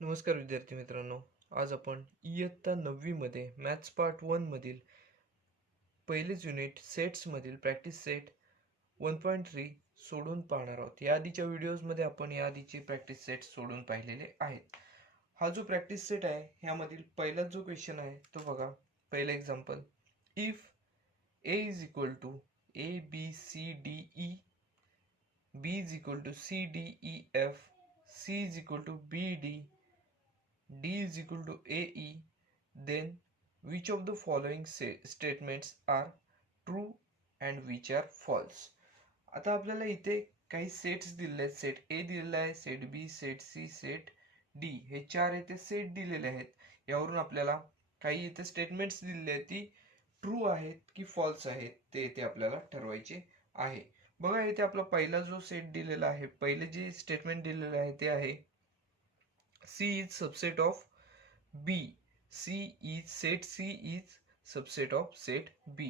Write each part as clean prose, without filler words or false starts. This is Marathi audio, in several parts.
नमस्कार विद्यार्थी मित्रांनो. आज आपण इयत्ता 9वी मध्ये मॅथ्स पार्ट 1 मधील पहिलेच युनिट सेट्स मधील प्रॅक्टिस सेट 1.3 सोडून पाहणार आहोत. या आधीच्या व्हिडिओजमध्ये आपण या आधीचे प्रॅक्टिस सेट सोडून पाहिलेले आहेत. हा जो प्रॅक्टिस सेट आहे ह्यामधील पहिला जो क्वेश्चन आहे तो बघा. पहिला example, if A is equal to A B C D E, B is equal to C D E F, C is equal to B D, D is equal to AE, then which of the following statements are true and which are false? आता आपल्याला इथे काही सेट्स दिलेले आहेत. सेट ए दिलेला आहे, set B, set C, set D, हे चार इथे सेट दिलेले आहेत. यावरून आपल्याला काही इथे स्टेटमेंट्स दिलेले आहेत, ती ट्रू आहेत की फॉल्स आहेत ते इथे आपल्याला ठरवायचे आहे. बघा इथे आपला पहिला जो सेट दिलेला आहे, पहिले जे स्टेटमेंट दिलेलं आहे ते आहे C is subset of B. set C is subset of set B.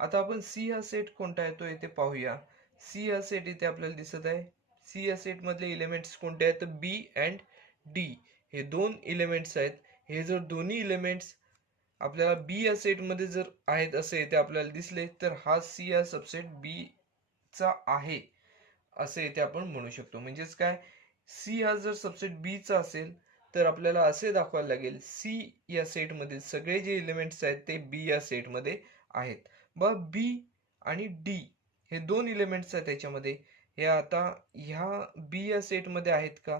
आता आपण C हा सेट कोणता आहे तो इथे पाहूया. C हा सेट इथे आपल्याला दिसत आहे. C या सेट मधले एलिमेंट्स कोणते आहेत तर B अँड D हे दोन एलिमेंट्स आहेत. हे जर दोन्ही एलिमेंट्स आपल्याला B या सेट मध्ये जर आहेत असे इथे आपल्याला दिसले तर हा C हा सबसेट B चा आहे असे इथे आपण म्हणू शकतो. म्हणजेच काय, सी हा जर सबसेट बी चा असेल तर आपल्याला असे दाखवायला लागेल सी या सेट मध्ये सगळे जे एलिमेंट्स आहेत ते बी या सेट मध्ये आहेत. बघ, बी आणि डी हे दोन एलिमेंट्स आहेत त्याच्यामध्ये. हे आता ह्या बी या सेट मध्ये आहेत का,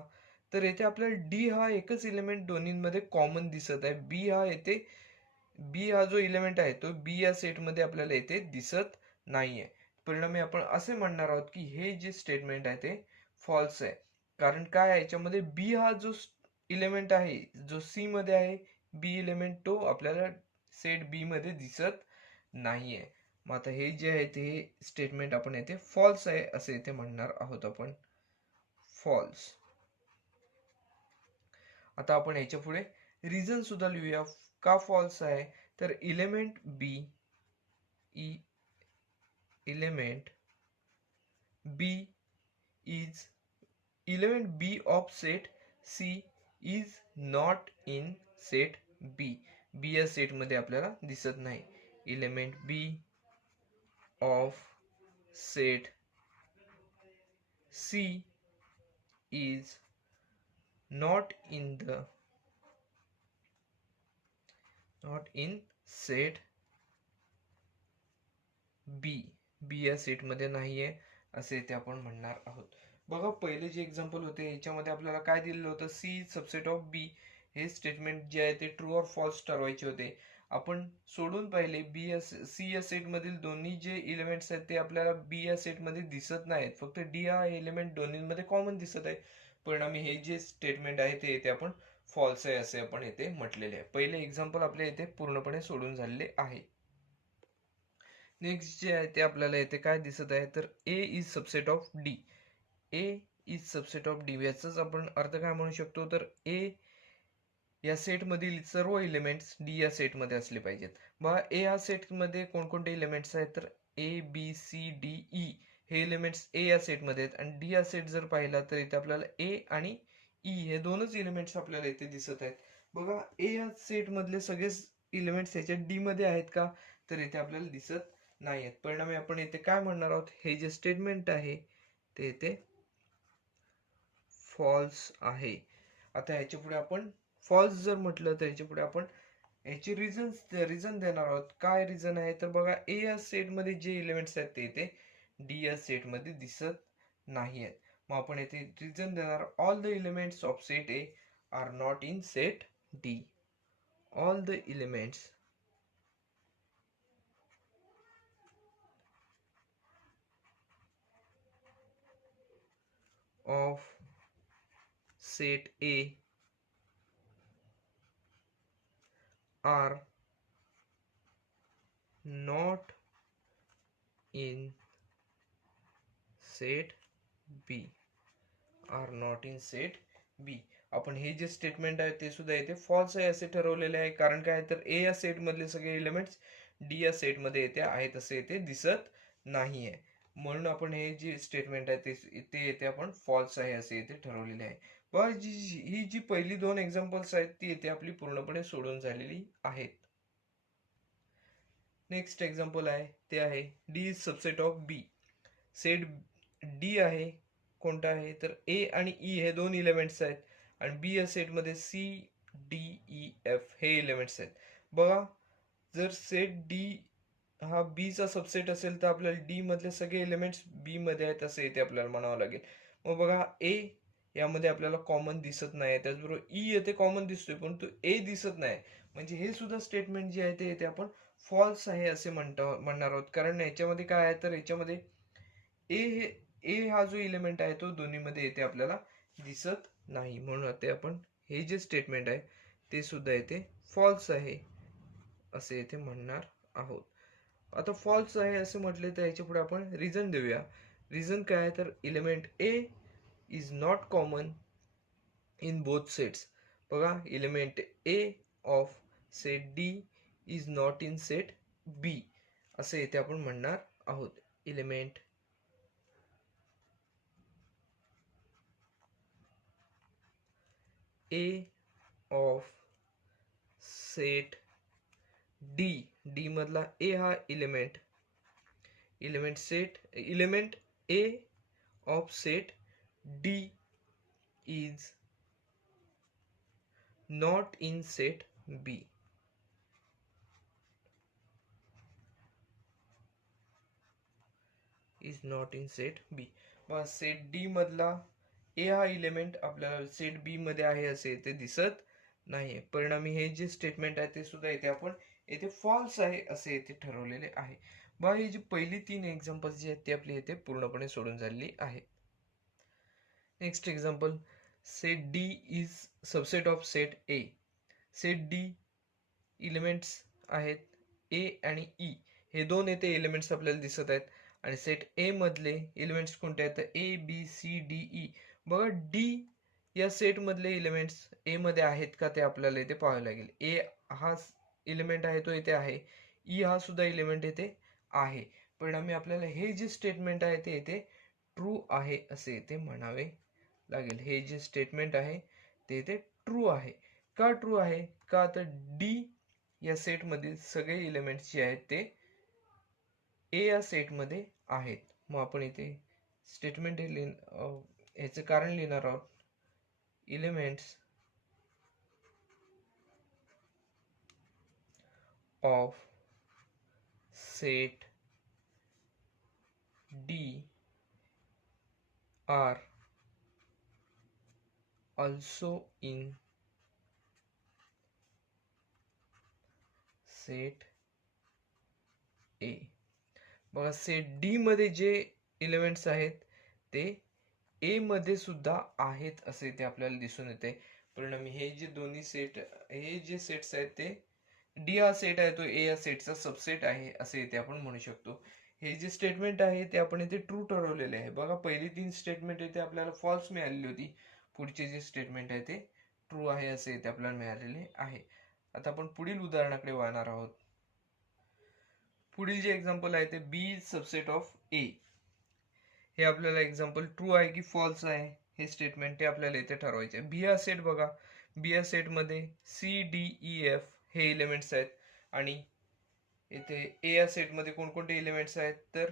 तर येथे आपल्याला डी हा एकच एलिमेंट दोन्हीमध्ये कॉमन दिसत आहे. बी हा जो एलिमेंट आहे तो बी या सेट मध्ये आपल्याला येथे दिसत नाहीये. परिणामी आपण असे म्हणणार आहोत की हे जे स्टेटमेंट आहे ते फॉल्स आहे. कारण काय आहे, याच्यामध्ये बी हा जो एलिमेंट आहे जो सी मध्ये आहे, बी एलिमेंट तो आपल्याला सेट बी मध्ये दिसत नाहीये. मग आता हे जे आहे ते स्टेटमेंट आपण येथे फॉल्स आहे असे इथे म्हणणार आहोत आपण. फॉल्स. आता आपण याच्या पुढे रिझन सुद्धा लिहूया का फॉल्स आहे. तर element B is element B of set C is not in set B. B या सेट मध्ये आपल्याला दिसत नाही. Element B of set C is not in set B. B या सेट मध्ये नाहीये असे इथे आपण म्हणणार आहोत. बघा, पहिले जे एक्झाम्पल होते याच्यामध्ये आपल्याला काय दिलेलं होतं, सी सबसेट ऑफ बी. हे स्टेटमेंट जे आहे ते ट्रू और फॉल्स ठरवायचे होते. आपण सोडून पाहिले बी या सी या सेट मधील दोन्ही जे एलिमेंट्स आहेत ते आपल्याला बी या सेट मध्ये दिसत नाहीत. फक्त डी हा एलिमेंट दोन्हीमध्ये कॉमन दिसत आहे. परिणामी हे जे स्टेटमेंट आहे ते येथे आपण फॉल्स आहे असे आपण येथे म्हटलेले आहे. पहिले एक्झाम्पल आपल्या इथे पूर्णपणे सोडून झालेले आहे. नेक्स्ट जे आहे ते आपल्याला येथे काय दिसत आहे तर A is subset of D. A is subset of D याचाच आपण अर्थ काय म्हणू शकतो तर ए या सेट मधील सर्व एलिमेंट्स डी या सेट मध्ये असले पाहिजेत. बघा, ए या सेट मध्ये कोणकोणते एलिमेंट्स आहेत तर A B C D E हे एलिमेंट्स ए या सेट मध्ये आहेत. आणि डी या सेट जर पाहिला तर इथे आपल्याला ए आणि ई हे दोनच एलिमेंट्स आपल्याला इथे दिसत आहेत. बघा, ए या सेट मधले सगळे एलिमेंट्स याच्या डी मध्ये आहेत का, तर इथे आपल्याला दिसत नाही आहेत. परिणामी आपण इथे काय म्हणणार आहोत, हे जे स्टेटमेंट आहे ते इथे फॉल्स आहे. आता ह्याच्या पुढे आपण फॉल्स जर म्हटलं तर ह्याच्या पुढे आपण याची रिझन देणार आहोत. काय रिझन आहे तर बघा, ए या सेट मध्ये जे एलिमेंट्स आहेत ते इथे डी या सेट मध्ये दिसत नाही आहेत. मग आपण इथे रिझन देणार, all the elements of set A are not in set D. All the elements of set A are not in set B. are not in set B. आपण हे जे स्टेटमेंट आहे ते सुद्धा इथे फॉल्स आहे असे ठरवलेले आहे. कारण काय तर ए या सेट मधले सगळे एलिमेंट्स डी या सेट मध्ये येथे आहेत असे इथे दिसत नाहीये. म्हणून आपण हे जे स्टेटमेंट आहे ते इथे आपण फॉल्स आहे असे इथे ठरवलेले आहे. बघा ही जी पहिली दोन एक्झाम्पल्स आहेत ती येथे आपली पूर्णपणे सोडून झालेली आहेत. नेक्स्ट एक्झाम्पल आहे ते आहे D is subset of B. Set D आहे कोणता आहे तर ए आणि ई हे दोन इलेमेंट्स आहेत आणि बी या सेटमध्ये सी डी ई एफ हे इलेमेंट्स आहेत. बघा जर सेट डी हा बी चा सबसेट असेल तर आपल्याला डी मधले सगळे एलिमेंट्स बी मध्ये आहेत असं इथे आपल्याला म्हणावं लागेल. मग बघा ए यामध्ये आपल्याला कॉमन दिसत नाही, त्याचबरोबर ई येथे कॉमन दिसतोय परंतु ए दिसत नाही, म्हणजे हे सुद्धा स्टेटमेंट जे आहे ते येथे आपण फॉल्स आहे असे म्हणणार आहोत. कारण याच्यामध्ये काय आहे तर याच्यामध्ये ए हा जो इलेमेंट आहे तो दोन्हीमध्ये येथे आपल्याला दिसत नाही, म्हणून आता आपण हे जे स्टेटमेंट आहे ते सुद्धा येथे फॉल्स आहे असे येथे म्हणणार आहोत. आता फॉल्स आहे असे म्हटले तर याच्या पुढे आपण रिझन देऊया. रिझन काय आहे तर element A is not common in both sets. बघा element A of set D is not in set B असे येथे आपण म्हणणार आहोत. Element A of set D, D मधला ए हा element A of set D is not in set B. Is not in set B. Set D मधला ए हा इलेमेंट आपल्याला सेट बी मध्ये आहे असे इथे दिसत नाहीये. परिणामी हे जे स्टेटमेंट आहे ते सुद्धा इथे आपण येथे फॉल्स आहे असे येथे ठरवलेले आहे. बघा ही जी पहिली तीन एक्झाम्पल जी आहेत ती आपली येथे पूर्णपणे सोडून झालेली आहे. Next example set D is subset of set A. Set D elements आहेत ए आणि ई हे दोन येथे एलिमेंट्स आपल्याला दिसत आहेत आणि सेट ए मधले एलिमेंट्स कोणते आहेत तर A B C D E. बघा डी या सेट मधले एलिमेंट्स ए मध्ये आहेत का ते आपल्याला इथे पाहावे लागेल. ए हा एलिमेंट आहे तो इथे आहे, ई हा सुद्धा एलिमेंट इथे आहे. परिणामी आपल्याला हे जे स्टेटमेंट आहे ते इथे ट्रू आहे असे इथे म्हणावे लागेल. हे जे स्टेटमेंट आहे ते इथे ट्रू आहे. का ट्रू आहे का तर डी या सेट मधील सगळे एलिमेंट्स जे आहेत ते ए या सेट मध्ये आहेत. मग आपण इथे स्टेटमेंट ह्याचे कारण लिहिणार आहोत. Elements of set D are also in set A. बघा सेट डी मध्ये जे एलिमेंट्स आहेत ते ए मध्ये सुद्धा आहेत असे ते आपल्याला दिसून येते. परिणामी हे जे दोन्ही सेट हे जे सेट्स आहेत ते डी हा सेट आहे तो ए या सेटचा सबसेट आहे असे इथे आपण म्हणू शकतो. हे जे स्टेटमेंट आहे ते आपण इथे ट्रू ठरवलेले आहे. बघा पहिली तीन स्टेटमेंट इथे आपल्याला फॉल्स मिळालेली होती, पुढचे जे स्टेटमेंट आहे ते ट्रू आहे असे इथे आपल्याला मिळालेले आहे. आता आपण पुढील उदाहरणाकडे वळणार आहोत. पुढील जे एक्झाम्पल आहे ते बी सबसेट ऑफ ए. हे आपल्याला एक्झाम्पल ट्रू आहे की फॉल्स आहे हे स्टेटमेंट ते आपल्याला इथे ठरवायचे. बी हा सेट बघा, बी या सेट मध्ये सी डी ई एफ हे एलिमेंट्स आहेत आणि इथे ए या सेट मध्ये कोणकोणते एलिमेंट्स आहेत तर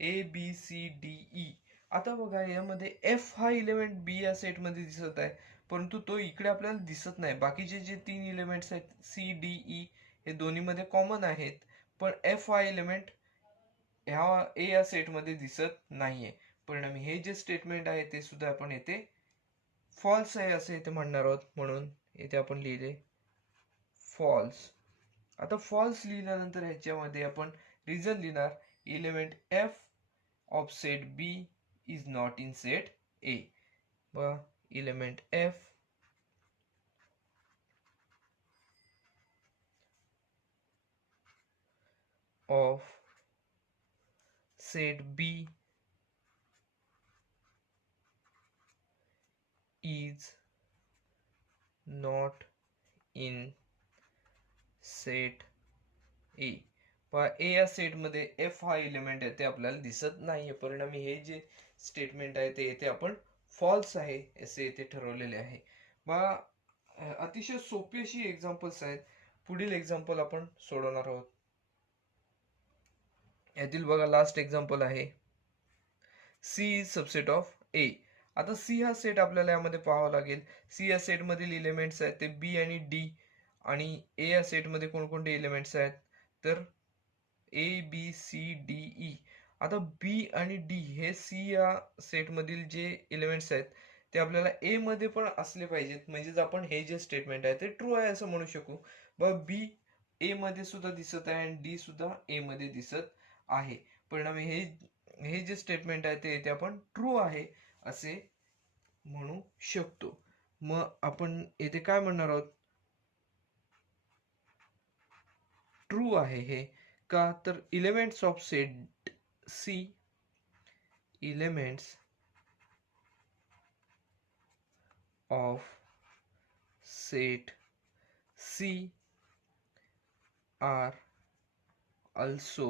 A B C D E. आता बघा यामध्ये एफ हा इलेमेंट बी या सेट मध्ये दिसत आहे परंतु तो इकडे आपल्याला दिसत नाही. बाकीचे जे तीन एलिमेंट्स आहेत सी डी ई हे दोन्ही मध्ये कॉमन आहेत, पण एफ हा एलिमेंट ह्या ए या सेट मध्ये दिसत नाहीये. परिणामी हे जे स्टेटमेंट आहे ते सुद्धा आपण येथे फॉल्स आहे असे इथे म्हणणार आहोत, म्हणून इथे आपण लिहिले फॉल्स. आता फॉल्स लिहिल्यानंतर ह्याच्यामध्ये आपण रिझन लिहिणार. Element F of set B is not in set A. बघा element F of set B is not in set A. पहा ए या सेट मध्ये एफ हा एलिमेंट आहे ते आपल्याला दिसत नाहीये. परिणामी हे जे स्टेटमेंट आहे ते येथे आपण फॉल्स आहे असे येथे ठरवलेले आहे. बघा अतिशय सोपी अशी एक्झाम्पल्स आहेत. पुढील एक्झाम्पल आपण सोडवणार आहोत. यातील बघा लास्ट एक्झाम्पल आहे सी इज सबसेट ऑफ ए. आता सी हा सेट आपल्याला यामध्ये पाहावा लागेल. सी या सेट मधील एलिमेंट्स आहेत ते बी आणि डी, आणि ए या सेट मध्ये कोणकोणते एलिमेंट्स आहेत तर A B C D E. आता बी आणि डी हे सी या सेट मधील जे एलिमेंट्स आहेत ते आपल्याला ए मध्ये पण असले पाहिजेत, म्हणजेच आपण हे जे स्टेटमेंट आहे ते ट्रू आहे असं म्हणू शकू. बी ए मध्ये सुद्धा दिसत आहे आणि डी सुद्धा ए मध्ये दिसत आहे. परिणामी हे हे जे स्टेटमेंट आहे ते येथे आपण ट्रू आहे असे म्हणू शकतो. मग आपण येथे काय म्हणणार आहोत, ट्रू आहे हे का तर elements of set C, elements of set C are also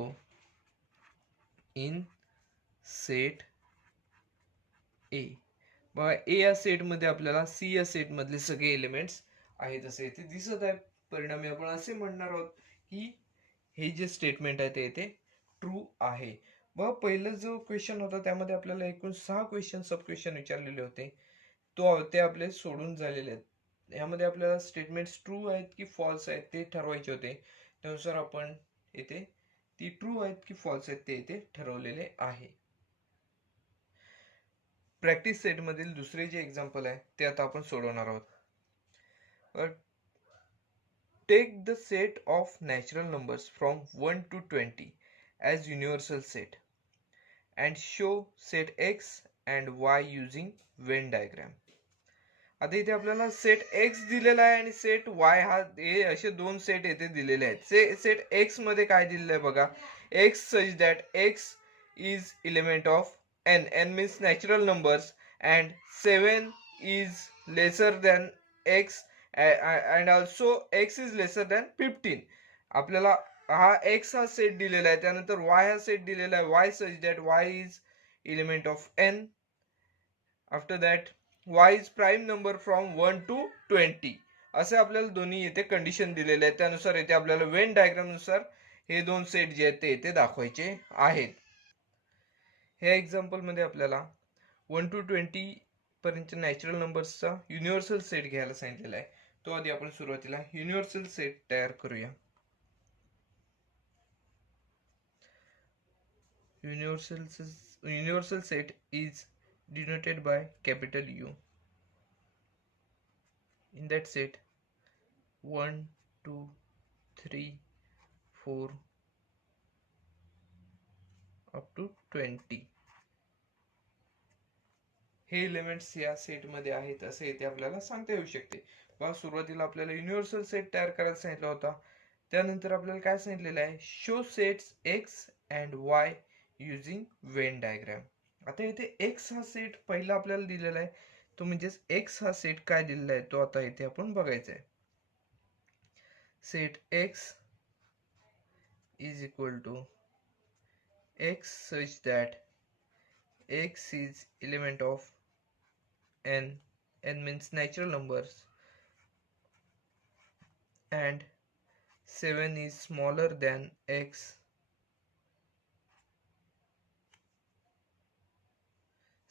in set A. बघा ए या सेट मध्ये आपल्याला सी या सेट मधले सगळे एलिमेंट्स आहेत असे इथे दिसत आहे. परिणामी आपण असे म्हणणार आहोत की हे जे स्टेटमेंट आहे ते इथे ट्रू आहे. बघा पहिला जो क्वेश्चन होता त्यामध्ये आपल्याला एकूण 6 क्वेश्चन सब क्वेश्चन विचारलेले होते. ते आपले सोडून झालेले आहेत. यामध्ये आपल्याला स्टेटमेंट्स ट्रू आहेत की फॉल्स आहेत ते ठरवायचे होते. त्यानुसार आपण येथे ती ट्रू आहेत की फॉल्स आहेत ते येथे ठरवलेले आहे. प्रॅक्टिस सेट मधील दुसरे जे एक्झाम्पल आहे ते आता आपण सोडवणार आहोत. Take the set of natural numbers from 1 to 20 as universal set and show set x and y using Venn diagram. आता इथे आपल्याला सेट एक्स दिलेला आहे आणि सेट वाय हा हे असे दोन सेट येथे दिलेले आहेत. सेट एक्स मध्ये काय दिलेलं आहे बघा, X such that X is element of N. N means natural numbers and 7 is lesser than X and also X is lesser than 15. आपल्याला हा एक्स हा सेट दिलेला आहे. त्यानंतर वाय हा सेट दिलेला आहे, Y such that Y is element of N. After that y is prime number from 1 to 20. असे आपल्याला दोन्ही येथे कंडिशन दिलेले आहेत. त्यानुसार येथे आपल्याला वेन डायग्राम नुसार हे दोन सेट जे आहेत ते येथे दाखवायचे आहेत. ह्या एक्झाम्पल मध्ये आपल्याला 1 to 20 पर्यंत नॅचरल नंबर्सचा युनिव्हर्सल सेट घ्यायला सांगितलेला आहे. तो आधी आपण सुरुवातीला युनिव्हर्सल सेट तयार करूया. Universal set is denoted by capital U. In that set 1 2 3 4 up to 20 हे एलिमेंट्स या सेट मध्ये आहेत असे इथे आपल्याला सांगता येऊ शकते. बघा सुरुवातीला आपल्याला युनिव्हर्सल सेट तयार करायला सांगितला होता. त्यानंतर आपल्याला काय सांगितलेलं आहे, show sets x and Y using Venn diagram. आता इथे एक्स हा सेट पहिला आपल्याला दिलेला आहे, तो म्हणजेच एक्स हा सेट काय दिलेला आहे तो आता इथे आपण बघायचा आहे. Set X is equal to X such that x is element of n. n means natural numbers and 7 is smaller than x.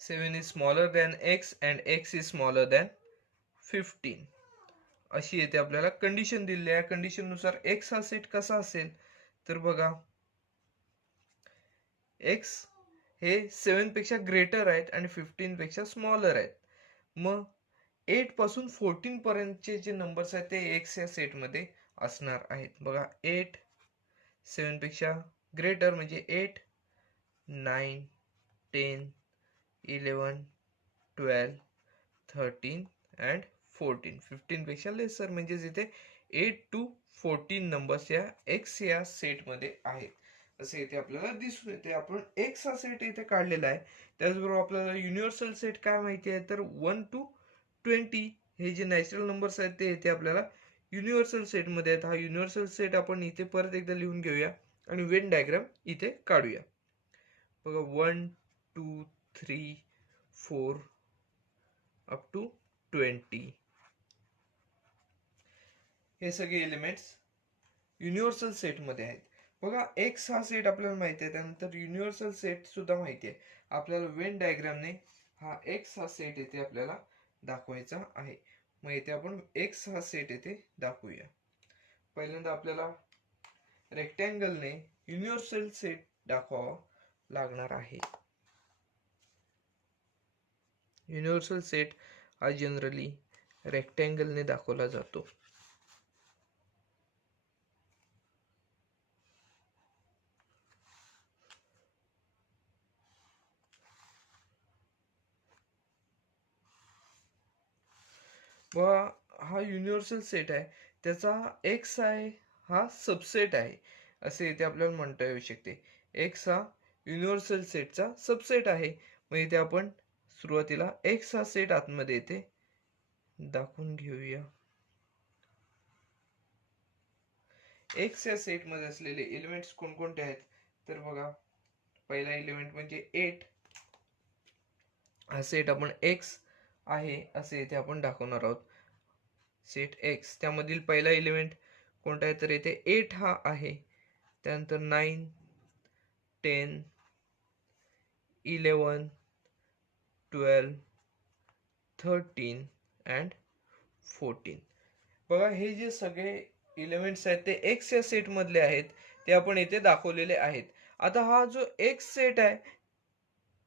7 is smaller than x and x is smaller than 15. अशी येते आपल्याला कंडिशन दिली आहे. कंडिशन नुसार x हा सेट कसा असेल तर बघा, x हे 7 पेक्षा ग्रेटर आहेत आणि 15 पेक्षा स्मॉलर आहेत. मग 8 पासून 14 पर्यंतचे जे नंबर्स आहेत ते एक्स या सेट मध्ये असणार आहेत. बघा 8 7 पेक्षा ग्रेटर म्हणजे 8 9 10 11 12 13 अँड 14. 15 पेक्षा लेसर म्हणजे इथे 8 to 14 नंबर्स या एक्स या सेट मध्ये आहेत असे इथे आपल्याला दिसून येते. आपण एक्स हा सेट इथे काढलेला आहे. त्याचबरोबर आपल्याला युनिव्हर्सल सेट काय माहिती आहे तर 1 to 20 हे जे नॅचरल नंबर्स आहेत ते इथे आपल्याला युनिव्हर्सल सेट मध्ये आहेत. हा युनिव्हर्सल सेट आपण इथे परत एकदा लिहून घेऊया आणि वेन डायग्राम इथे काढूया. बघा 1 2 3 4 अप टू 20. हे सगळे एलिमेंट्स युनिव्हर्सल सेटमध्ये आहेत. बघा एक्स हा सेट आपल्याला माहिती आहे, त्यानंतर युनिव्हर्सल सेट सुद्धा माहिती आहे आपल्याला. वेन डायग्रामने हा एक्स हा सेट येथे आपल्याला दाखवायचा आहे. मग येथे आपण एक्स हा सेट येथे दाखवूया. पहिल्यांदा आपल्याला रेक्टँगलने युनिव्हर्सल सेट दाखवावा लागणार आहे. युनिव्हर्सल सेट हा जनरली रेक्टँगलने दाखवला जातो. व हा युनिव्हर्सल सेट आहे, त्याचा एक्स आहे हा सबसेट आहे असे इथे आपल्याला म्हणता येऊ शकते. एक्स हा युनिव्हर्सल सेटचा सबसेट आहे. मग इथे आपण सुरुवातीला एक्स हा सेट आतमध्ये येते दाखवून घेऊया. एक्स या सेट मध्ये असलेले एलिमेंट्स कोणकोणते आहेत तर बघा, पहिला एलिमेंट म्हणजे 8. हा सेट आपण एक्स आहे असे इथे आपण दाखवणार आहोत. सेट एक्स त्यामधील पहिला एलिमेंट कोणता आहे तर इथे 8 हा आहे. त्यानंतर 9, 10, 11, 12, 13 अँड 14. बघा, हे जे सगळे एलिमेंट्स आहेत ते एक्स या सेट मधले आहेत, ते आपण इथे दाखवलेले आहेत. आता हा जो एक्स सेट आहे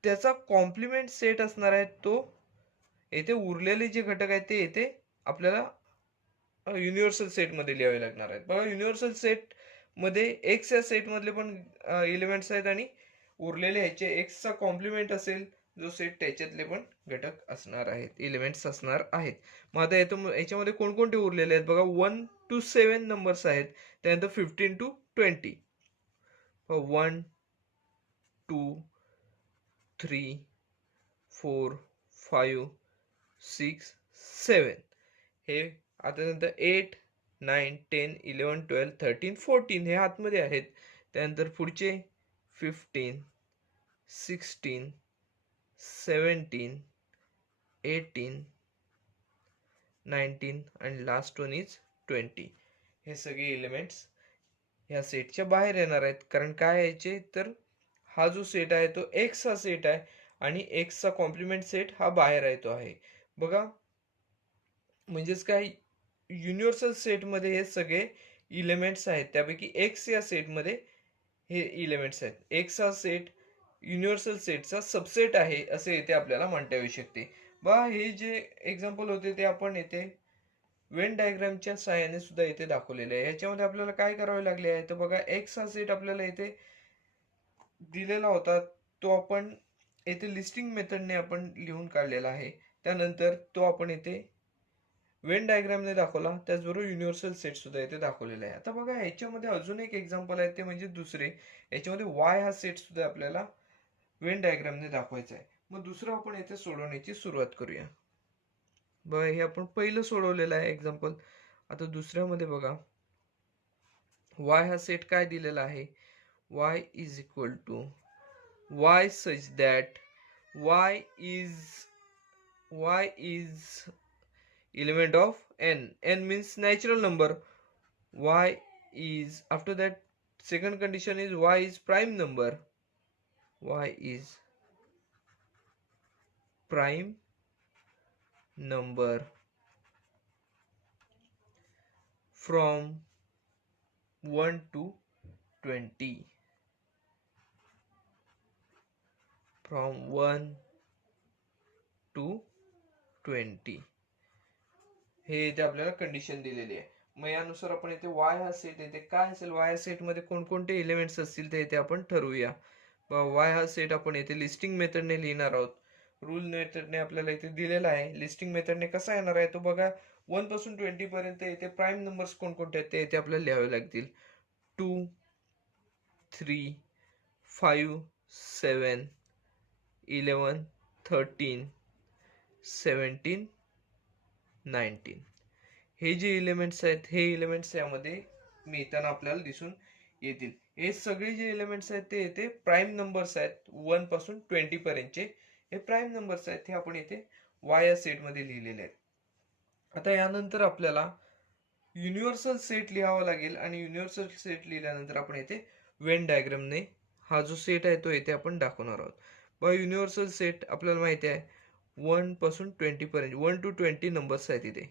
त्याचा कॉम्प्लिमेंट सेट असणार आहे तो येथे उरलेले जे घटक आहेत ते येथे आपल्याला युनिव्हर्सल सेट मध्ये लिहावे लागणार आहेत. बघा, युनिव्हर्सल सेट मध्ये एक्स या सेट मधले पण एलिमेंट्स आहेत आणि उरलेले ह्याचे एक्सचा कॉम्प्लिमेंट असेल जो सेट त्याच्यातले पण घटक असणार आहेत, एलिमेंट्स असणार आहेत. मग आता याच्यामध्ये कोणकोणते उरलेले आहेत बघा, 1 to 7 नंबर्स आहेत. त्यानंतर 15 to 20. 1 2 3 4 5 6 7. हे आता नंतर 8 9 10 11 12 13 14 हे आतमध्ये आहेत. त्यानंतर पुढचे 15 16 17 18 19 आणि लास्ट वन इज 20. हे सगळे एलिमेंट्स ह्या सेटच्या बाहेर येणार आहेत. कारण काय यायचे तर हा जो सेट आहे तो एक्स हा सेट आहे आणि एक्सचा कॉम्प्लिमेंट सेट हा बाहेर येतो आहे. बघा, म्हणजेच काय, युनिव्हर्सल सेटमध्ये हे सगळे इलेमेंट्स आहेत, त्यापैकी एक्स या सेटमध्ये हे इलेमेंट्स आहेत. एक्स हा सेट युनिव्हर्सल सेटचा सबसेट आहे असे इथे आपल्याला म्हणता येऊ शकते. बघा, हे जे एक्झाम्पल होते ते आपण येथे वेन डायग्रामच्या सहाय्याने सुद्धा इथे दाखवलेले आहे. याच्यामध्ये आपल्याला काय करावे लागले आहे तर बघा, एक्स हा सेट आपल्याला इथे दिलेला होता, तो आपण येथे लिस्टिंग मेथडने आपण लिहून काढलेला आहे. त्यानंतर तो आपण इथे वेन डायग्रामने दाखवला, त्याचबरोबर युनिव्हर्सल सेट सुद्धा इथे दाखवलेला आहे. आता बघा, याच्यामध्ये अजून एक एक्झाम्पल आहे, ते म्हणजे दुसरे. याच्यामध्ये वाय हा सेट सुद्धा आपल्याला वेन डायग्रामने दाखवायचा आहे. मग दुसरं आपण इथे सोडवण्याची सुरुवात करूया. बघा, हे आपण पहिलं सोडवलेलं आहे एक्झाम्पल. आता दुसऱ्यामध्ये बघा, वाय हा सेट काय दिलेला आहे, Y is equal to Y such that Y is element of n means natural number. Y is, after that second condition is y is prime number. Y is prime number from 1 to 20. From 1 to 20 हे इथे आपल्याला कंडिशन दिलेली आहे. मग यानुसार आपण इथे वाय हा सेट येते काय असेल, वाय सेट मध्ये कोणकोणते एलिमेंट्स असतील ते इथे आपण ठरवूया. वाय हा सेट आपण इथे लिस्टिंग मेथडने लिहिणार आहोत. रूल मेथडने आपल्याला इथे दिलेला आहे. लिस्टिंग मेथडने कसा येणार आहे तो बघा, 1 पासून 20 पर्यंत इथे प्राईम नंबर्स कोणकोणते आहेत ते इथे आपल्याला लिहावे लागतील. 2 3 5 7 11 13 17 19. हे जे एलिमेंट्स आहेत हे एलिमेंट्स यामध्ये मिळताना आपल्याला दिसून येतील. हे सगळे जे एलिमेंट्स आहेत ते येथे प्राईम नंबर्स आहेत. 1 पासून 20 पर्यंतचे हे प्राईम नंबर्स आहेत. हे आपण इथे y या सेटमध्ये लिहिलेले आहेत. आता यानंतर आपल्याला युनिव्हर्सल सेट लिहावा लागेल आणि युनिव्हर्सल सेट लिहिल्यानंतर आपण येथे वेन डायग्रामने हा जो सेट आहे तो येथे आपण दाखवणार आहोत. बघा युनिव्हर्सल सेट आपल्याला माहिती आहे 1 पासून 20 पर्यंत 1 to 20 नंबर्स आहेत इथे.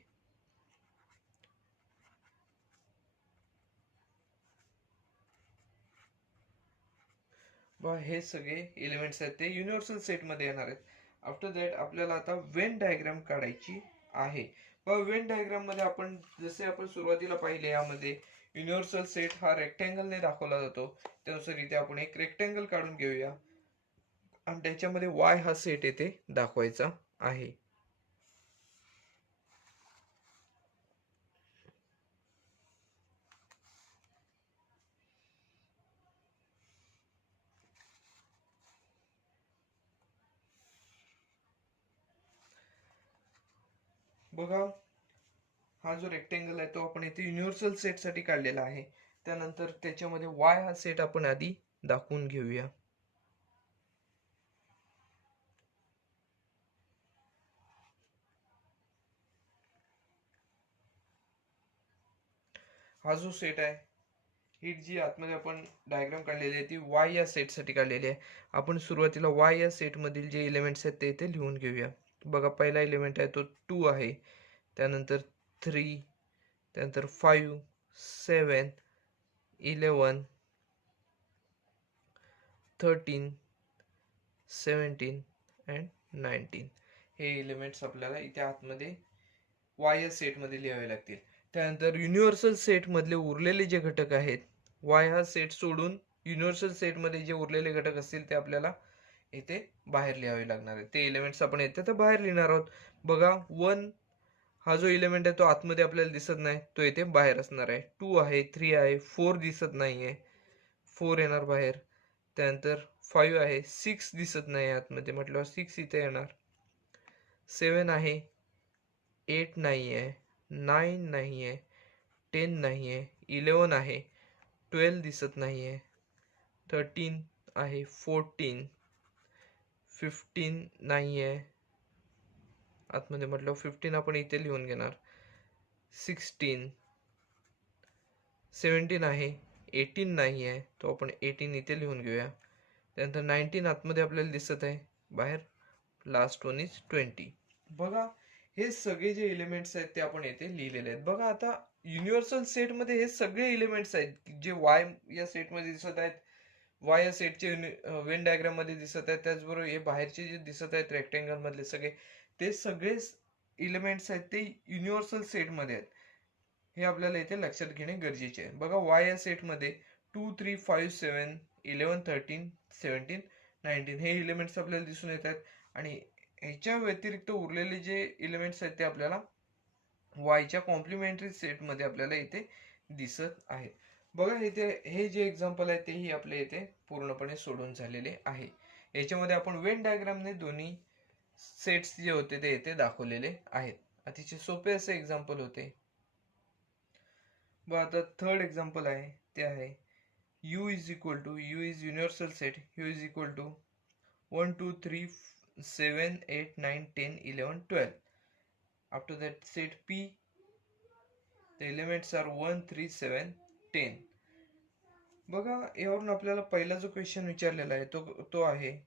बघा हे सगळे एलिमेंट्स आहेत ते युनिव्हर्सल सेट मध्ये येणार आहेत. आफ्टर दॅट आपल्याला आता वेन डायग्राम काढायची आहे. बघा वेन डायग्राम मध्ये आपण जसे आपण सुरुवातीला पाहिले यामध्ये युनिव्हर्सल सेट हा रेक्टँगलने दाखवला जातो. त्यानुसार इथे आपण एक रेक्टँगल काढून घेऊया आणि त्याच्यामध्ये वाय हा सेट येथे दाखवायचा आहे. बघा हा जो रेक्टेंगल आहे तो आपण इथे युनिव्हर्सल सेट साठी काढलेला आहे. त्यानंतर त्याच्यामध्ये वाय हा सेट आपण आधी दाखवून घेऊया. हा जो सेट आहे ही जी आतमध्ये आपण डायग्राम काढलेली आहे ती वाय या सेट साठी काढलेली आहे. आपण सुरुवातीला वाय या सेट मधील जे एलिमेंट्स आहेत ते इथे लिहून घेऊया. बघा पहिला एलिमेंट आहे तो 2 आहे, त्यानंतर 3, त्यानंतर 5, 7, 11, 13, 17 अँड 19 हे एलिमेंट्स आपल्याला इथे आतमध्ये वाय या सेट मध्ये लिहावे लागतील. त्यानंतर युनिव्हर्सल सेट मधले उरलेले जे घटक आहेत वाय हा सेट सोडून युनिव्हर्सल सेट मध्ये जे उरलेले घटक असतील ते आपल्याला इथे बाहेर लिहावे लागणार आहेत. ते एलिमेंट्स आपण इथे तर बाहेर लिहिणार आहोत. बघा 1 हा जो एलिमेंट आहे तो आतमध्ये आपल्याला दिसत नाही, तो इथे बाहेर असणार आहे. 2 आहे, 3 आहे, 4 दिसत नाहीये, 4 येणार बाहेर. त्यानंतर 5 आहे, 6 दिसत नाही आतमध्ये म्हटल्यावर 6 इथे येणार. 7 आहे, 8 नाही आहे, 9 नाही आहे, 10 नाही आहे, 11 आहे, 12 दिसत नाही आहे, 13 आहे, 14, 15 नाही आहे आतमध्ये म्हटलं 15 आपण इथे लिहून घेणार. 16, 17 आहे, 18 नाही आहे तो आपण 18 इथे लिहून घेऊया. त्यानंतर 19 आतमध्ये आपल्याला दिसत आहे बाहेर. Last one is 20. बघा हे सगळे जे एलिमेंट्स आहेत ते आपण येथे लिहिलेले आहेत. बघा आता युनिव्हर्सल सेट मध्ये हे सगळे एलिमेंट्स आहेत जे वाय या सेट मध्ये दिसत आहेत, वाय या सेटचे वेन डायग्राम मध्ये दिसत आहेत. त्याचबरोबर हे बाहेरचे जे दिसत आहेत रेक्टेंगल मधले सगळे ते सगळे एलिमेंट्स आहेत ते युनिव्हर्सल सेट मध्ये आहेत. हे आपल्याला इथे लक्षात घेणे गरजेचे आहे. बघा वाय या सेट मध्ये 2, 3, 5, 7, 11, 13, 17, 19 हे एलिमेंट्स आपल्याला दिसून येतात आणि ह्याच्या व्यतिरिक्त उरलेले जे एलिमेंट्स आहेत ते आपल्याला वायच्या कॉम्प्लिमेंटरी सेट मध्ये आपल्याला इथे दिसत आहेत. बघा इथे हे जे एक्झाम्पल आहे तेही आपल्या इथे पूर्णपणे सोडून झालेले आहे. याच्यामध्ये आपण वेन डायग्रामने दोन्ही सेट्स जे होते ते इथे दाखवलेले आहेत. अतिशय सोपे असे एक्झाम्पल होते. बघा आता थर्ड एक्झाम्पल आहे ते आहे u is equal to u is universal set u is equal to 1 2 3 7 8 9 10 11 12. After that set P, the elements are 1 3 7 10. बघा यावरून आपल्याला पहिला जो क्वेश्चन विचारलेला आहे तो आहे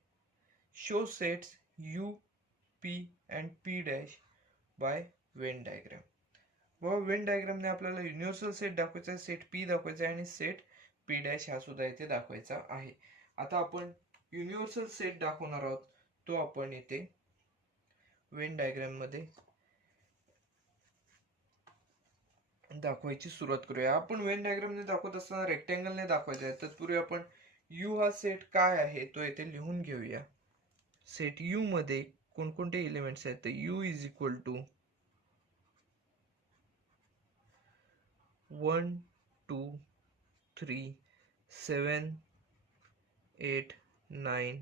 show sets u p and p dash by Venn diagram. बघा वेन डायग्रामने आपल्याला युनिव्हर्सल सेट दाखवायचा आहे, सेट पी दाखवायचा आहे आणि सेट पी डॅश हा सुद्धा इथे दाखवायचा आहे. आता आपण युनिव्हर्सल सेट दाखवणार आहोत तो आपण इथे वेन डायग्राम मध्ये दाखवायची सुरुवात करूया. आपण वेन डायग्रामने दाखवत असताना रेक्टँगलने दाखवायचा आहे. तत्पूर्वी आपण यू हा सेट काय आहे तो इथे लिहून घेऊया. सेट यू मध्ये कोणकोणते एलिमेंट्स आहेत तर you is equal to 1 2 3 7 8 9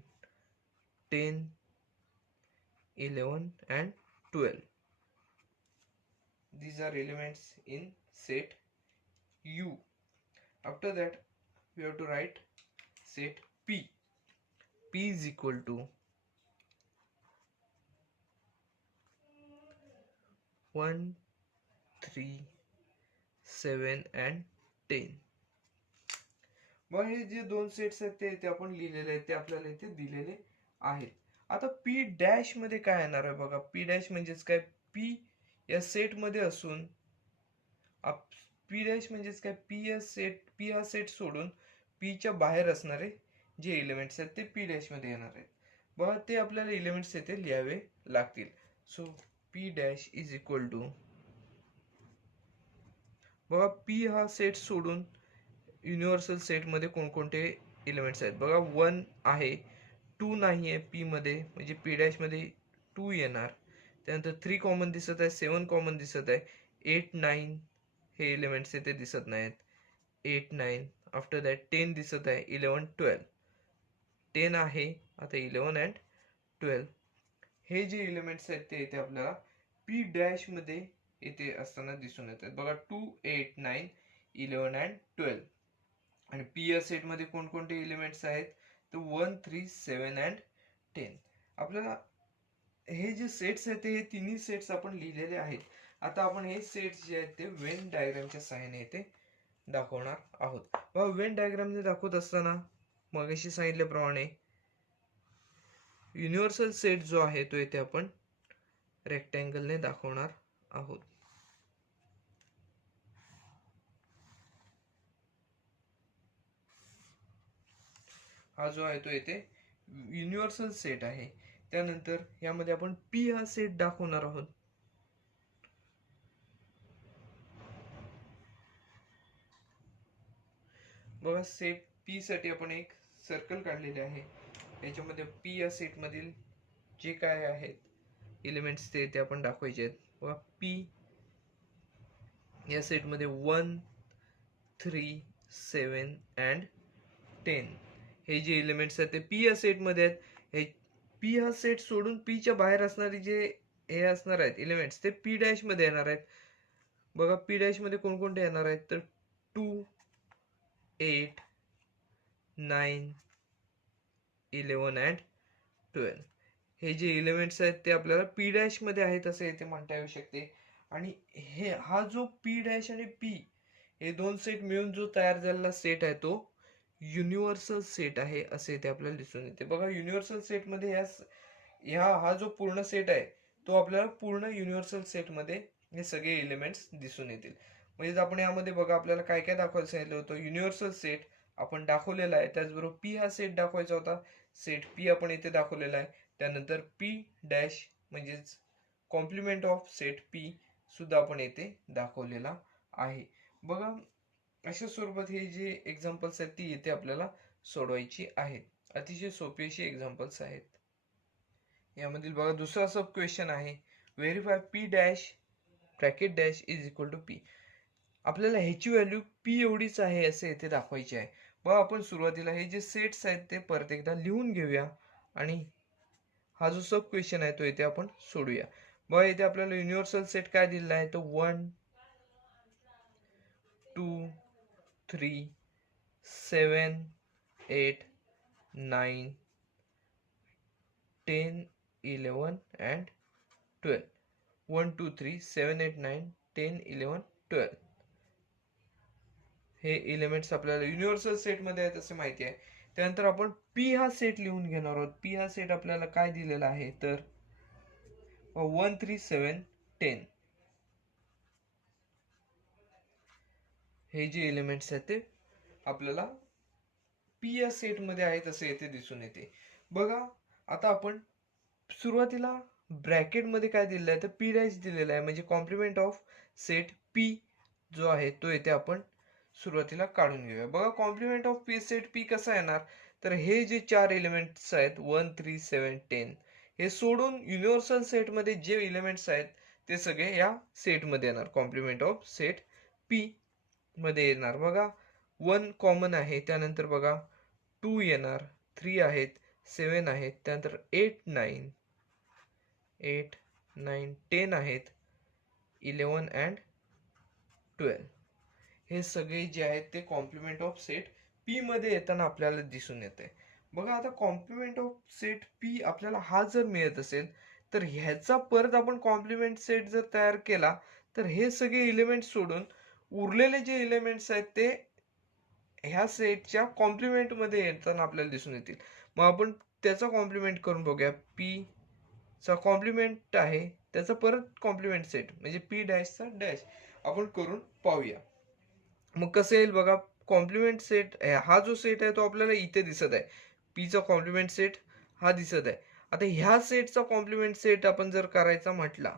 10 11 and 12. These are elements in set U. After that we have to write set P. P is equal to 1 3 7 and 10. मग हे जे दोन सेट्स आहेत ते आपण लिहिलेले आहेत, ते आपल्याला इथे दिलेले आहेत. आता पी डॅश मध्ये काय येणार आहे बघा. पी डॅश म्हणजेच काय, पी या सेट मध्ये असून पी डॅश म्हणजेच काय, पी हा सेट सोडून पी च्या बाहेर असणारे जे एलिमेंट्स आहेत ते पी डॅश मध्ये येणार आहेत. बघा ते आपल्याला एलिमेंट्स येथे लिहावे लागतील. So P dash is equal to, बघा पी हा सेट सोडून युनिव्हर्सल सेट मध्ये कोणकोणते एलिमेंट्स आहेत बघा. 1 आहे, 2 नाही आहे पी मध्ये, म्हणजे पी डॅश मध्ये 2 येणार. त्यानंतर 3 कॉमन दिसत आहे, 7 कॉमन दिसत आहे, 8 9 हे एलिमेंट्स येथे दिसत नाहीत. 8 9 आफ्टर दॅट 10 दिसत आहे, 11 12 10 आहे. आता 11 अँड 12 हे जे एलिमेंट्स आहेत ते इथे आपल्याला पी डॅश मध्ये इथे असताना दिसून येतात बघा. 2 8 9 11 अँड 12. आणि पी या सेट मध्ये कोणकोणते एलिमेंट्स आहेत तर 1 3 7 अँड 10. आपल्याला हे जे सेट्स आहेत हे तिन्ही सेट्स आपण लिहिलेले आहेत. आता आपण हे सेट्स जे आहेत ते वेन डायग्रामच्या सहाय्याने इथे दाखवणार आहोत. वेन डायग्रामने दाखवत असताना मगाशी सांगितल्याप्रमाणे युनिव्हर्सल सेट जो आहे तो इथे आपण रेक्टँगलने दाखवणार आहोत. हा जो आहे तो इथे युनिव्हर्सल सेट आहे. त्यानंतर यामध्ये आपण पी हा सेट दाखवणार आहोत. बघा सेट पी साठी आपण एक सर्कल काढलेले आहे. याच्यामध्ये पी या सेट मधील जे काय आहेत एलिमेंट्स ते आपण दाखवायचे आहेत. बघा पी या सेट मध्ये 1 3 7 अँड 10 हे जे एलिमेंट्स आहेत ते पी या सेट मध्ये आहेत. हे पी हा सेट सोडून पी च्या बाहेर असणारे जे हे असणार आहेत एलिमेंट्स ते पी डॅश मध्ये येणार आहेत. बघा पी डॅश मध्ये कोणकोणते येणार आहेत तर 2 8 9 11 अँड 12 हे जे एलिमेंट्स आहेत ते आपल्याला पी डॅश मध्ये आहेत असे इथे म्हणता येऊ शकते. आणि हा जो पी डॅश आणि पी हे दोन सेट मिळून जो तयार झालेला सेट आहे तो युनिव्हर्सल सेट आहे असे इथे आपल्याला दिसून येते. बघा युनिव्हर्सल सेट मध्ये हा जो पूर्ण सेट आहे तो आपल्याला पूर्ण युनिव्हर्सल सेट मध्ये हे सगळे एलिमेंट्स दिसून येतील. म्हणजे आपण यामध्ये बघा आपल्याला काय काय दाखवायचं सांगितलं होतं. युनिव्हर्सल सेट आपण दाखवलेला आहे. त्याचबरोबर पी हा सेट दाखवायचा होता. सेट पी आपण इथे दाखवलेला आहे. त्यानंतर पी डॅश म्हणजेच कॉम्प्लिमेंट ऑफ सेट पी सुद्धा आपण येथे दाखवलेला आहे. बघा अशा स्वरूपात हे जे एक्झाम्पल्स आहेत ती इथे आपल्याला सोडवायची आहेत. अतिशय सोपी अशी एक्झाम्पल्स आहेत. यामधील बघा दुसरा सब क्वेश्चन आहे, verify P dash bracket dash is equal to P. आपल्याला ह्याची व्हॅल्यू पी एवढीच आहे असे इथे दाखवायची आहे. बघा आपण सुरुवातीला हे जे सेट्स आहेत ते परत एकदा लिहून घेऊया आणि हा जो सब क्वेश्चन आहे तो इथे आपण सोडूया. बघा इथे आपल्याला युनिव्हर्सल सेट काय दिलेला आहे तो 1 2 3 7 8 9 10 11 and 12. 1 2 3 7 8 9 10 11 12 हे एलिमेंट्स आपल्याला युनिव्हर्सल सेट मध्ये आहेत असे माहिती आहे. त्यानंतर आपण पी हा सेट लिहून घेणार आहोत. पी हा सेट आपल्याला काय दिलेला आहे तर 1 3 7 10 हे जे एलिमेंट्स आहेत ते आपल्याला पी या सेट मध्ये आहेत असे येथे दिसून येते. बघा आता आपण सुरुवातीला ब्रॅकेट मध्ये काय दिलेलं आहे तर पी डॅश दिलेला आहे, म्हणजे कॉम्प्लिमेंट ऑफ सेट पी जो आहे तो येथे आपण सुरुवातीला काढून घेऊया. बघा complement of P set P कसा येणार तर हे जे चार एलिमेंट्स आहेत 1 3 7 10 हे सोडून युनिव्हर्सल सेट मध्ये जे एलिमेंट्स आहेत ते सगळे या सेट मध्ये येणार. कॉम्प्लिमेंट ऑफ सेट पी मध्ये येणार. बघा 1 कॉमन आहे, त्यानंतर बघा 2 येणार, 3 आहेत, 7 आहेत, त्यानंतर 8 9 10 आहेत, 11 अँड 12 हे सगळे जे आहेत ते कॉम्प्लिमेंट ऑफ सेट पी मध्ये येताना आपल्याला दिसून येते. बघा आता कॉम्प्लिमेंट ऑफ सेट पी आपल्याला हा जर मिळत असेल तर ह्याचा परत आपण कॉम्प्लिमेंट सेट जर तयार केला तर हे सगळे एलिमेंट सोडून उरलेले जे एलिमेंट्स आहेत ते ह्या सेटच्या कॉम्प्लिमेंट मध्ये येताना आपल्याला दिसून येतील. मग आपण त्याचा कॉम्प्लिमेंट करून बघूया. पी चा कॉम्प्लिमेंट आहे त्याचा परत कॉम्प्लिमेंट सेट म्हणजे पी डॅशचा डॅश आपण करून पाहूया. मग कसं येईल बघा. कॉम्प्लिमेंट सेट हा जो सेट आहे तो आपल्याला इथे दिसत आहे. पी चा कॉम्प्लिमेंट सेट हा दिसत आहे. आता ह्या सेटचा कॉम्प्लिमेंट सेट आपण जर करायचा म्हटला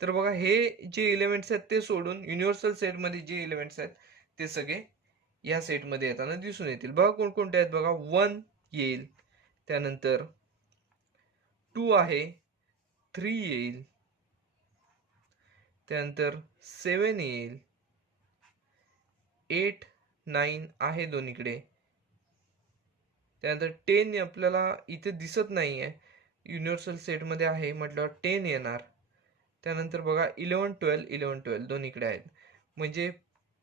तर बघा हे जे एलिमेंट्स आहेत ते सोडून युनिव्हर्सल सेट मध्ये जे एलिमेंट्स आहेत ते सगळे या सेट मध्ये येताना दिसून येतील. बघा कोणकोणते आहेत बघा. 1 येईल, त्यानंतर 2 आहे, 3 येईल, त्यानंतर 7 येईल, 8 9 आहे दोन्हीकडे, त्यानंतर 10 आपल्याला इथे दिसत नाहीये, युनिव्हर्सल सेट मध्ये आहे म्हटल्यावर 10 येणार. त्यानंतर बघा 11 12 11 12 दोन्हीकडे आहेत. म्हणजे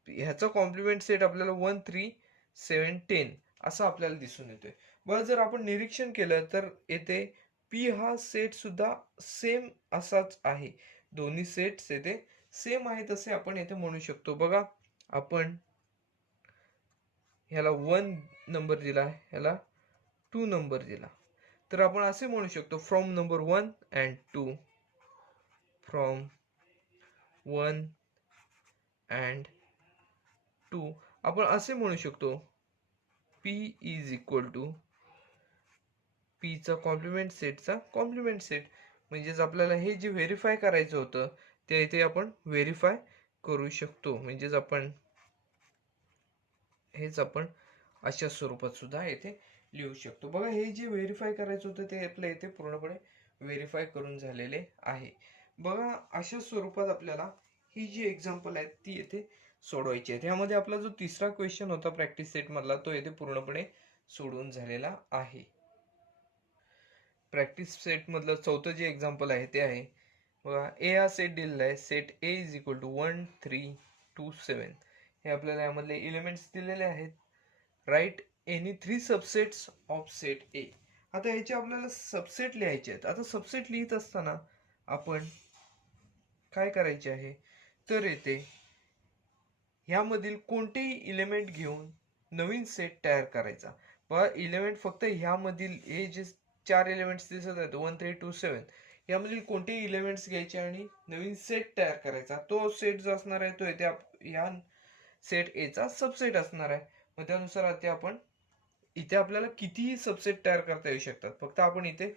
ह्याचा कॉम्प्लिमेंट सेट आपल्याला 1 3 7 10 असा आपल्याला दिसून येतोय. बघा जर आपण निरीक्षण केलं तर येथे पी हा सेट सुद्धा सेम असाच आहे. दोन्ही सेट्स येथे सेम आहेत असे आपण येथे म्हणू शकतो. बघा आपण ह्याला 1 नंबर दिला, ह्याला 2 नंबर दिला, तर आपण असे म्हणू शकतो from number 1 and 2, from 1 and 2 आपण असे म्हणू शकतो. P is equal to P चा कॉम्प्लिमेंट सेटचा कॉम्प्लिमेंट सेट. म्हणजेच आपल्याला हे जे व्हेरीफाय करायचं होतं ते इथे आपण व्हेरीफाय करू शकतो. म्हणजेच आपण हेच आपण अशा स्वरूपात सुद्धा येथे लिहू शकतो. बघा हे जे व्हेरीफाय करायचं होतं ते आपल्या इथे पूर्णपणे व्हेरीफाय करून झालेले आहे. बघा अशा स्वरूपात आपल्याला ही जी एक्झाम्पल आहेत ती येथे सोडवायची आहेत. ह्यामध्ये आपला जो तिसरा क्वेश्चन होता प्रॅक्टिस सेट मधला तो येथे पूर्णपणे सोडून झालेला आहे. प्रॅक्टिस सेट मधलं चौथं जे एक्झाम्पल आहे ते आहे बघा. ए हा सेट दिलेला आहे. Set A is equal to 1 3 2 7 हे आपल्याला यामधले एलिमेंट्स दिलेले आहेत. Write any 3 subsets of set ए. आता याचे आपल्याला सबसेट लिहायचे आहेत. आता सबसेट लिहित असताना आपण काय करायचे आहे तर येते ह्यामधील कोणतेही इलेमेंट घेऊन नवीन सेट तयार करायचा. बघा इलेमेंट फक्त ह्यामधील हे जे 4 एलिमेंट्स दिसत आहेत 1 3 2 7 यामधील कोणतेही एलिमेंट्स घ्यायचे आणि नवीन सेट तयार करायचा. तो सेट जो असणार आहे तो येथे ह्या सेट ए चा सबसेट असणार आहे. मग त्यानुसार आता आपण इथे आपल्याला कितीही सबसेट तयार करता येऊ शकतात. फक्त आपण इथे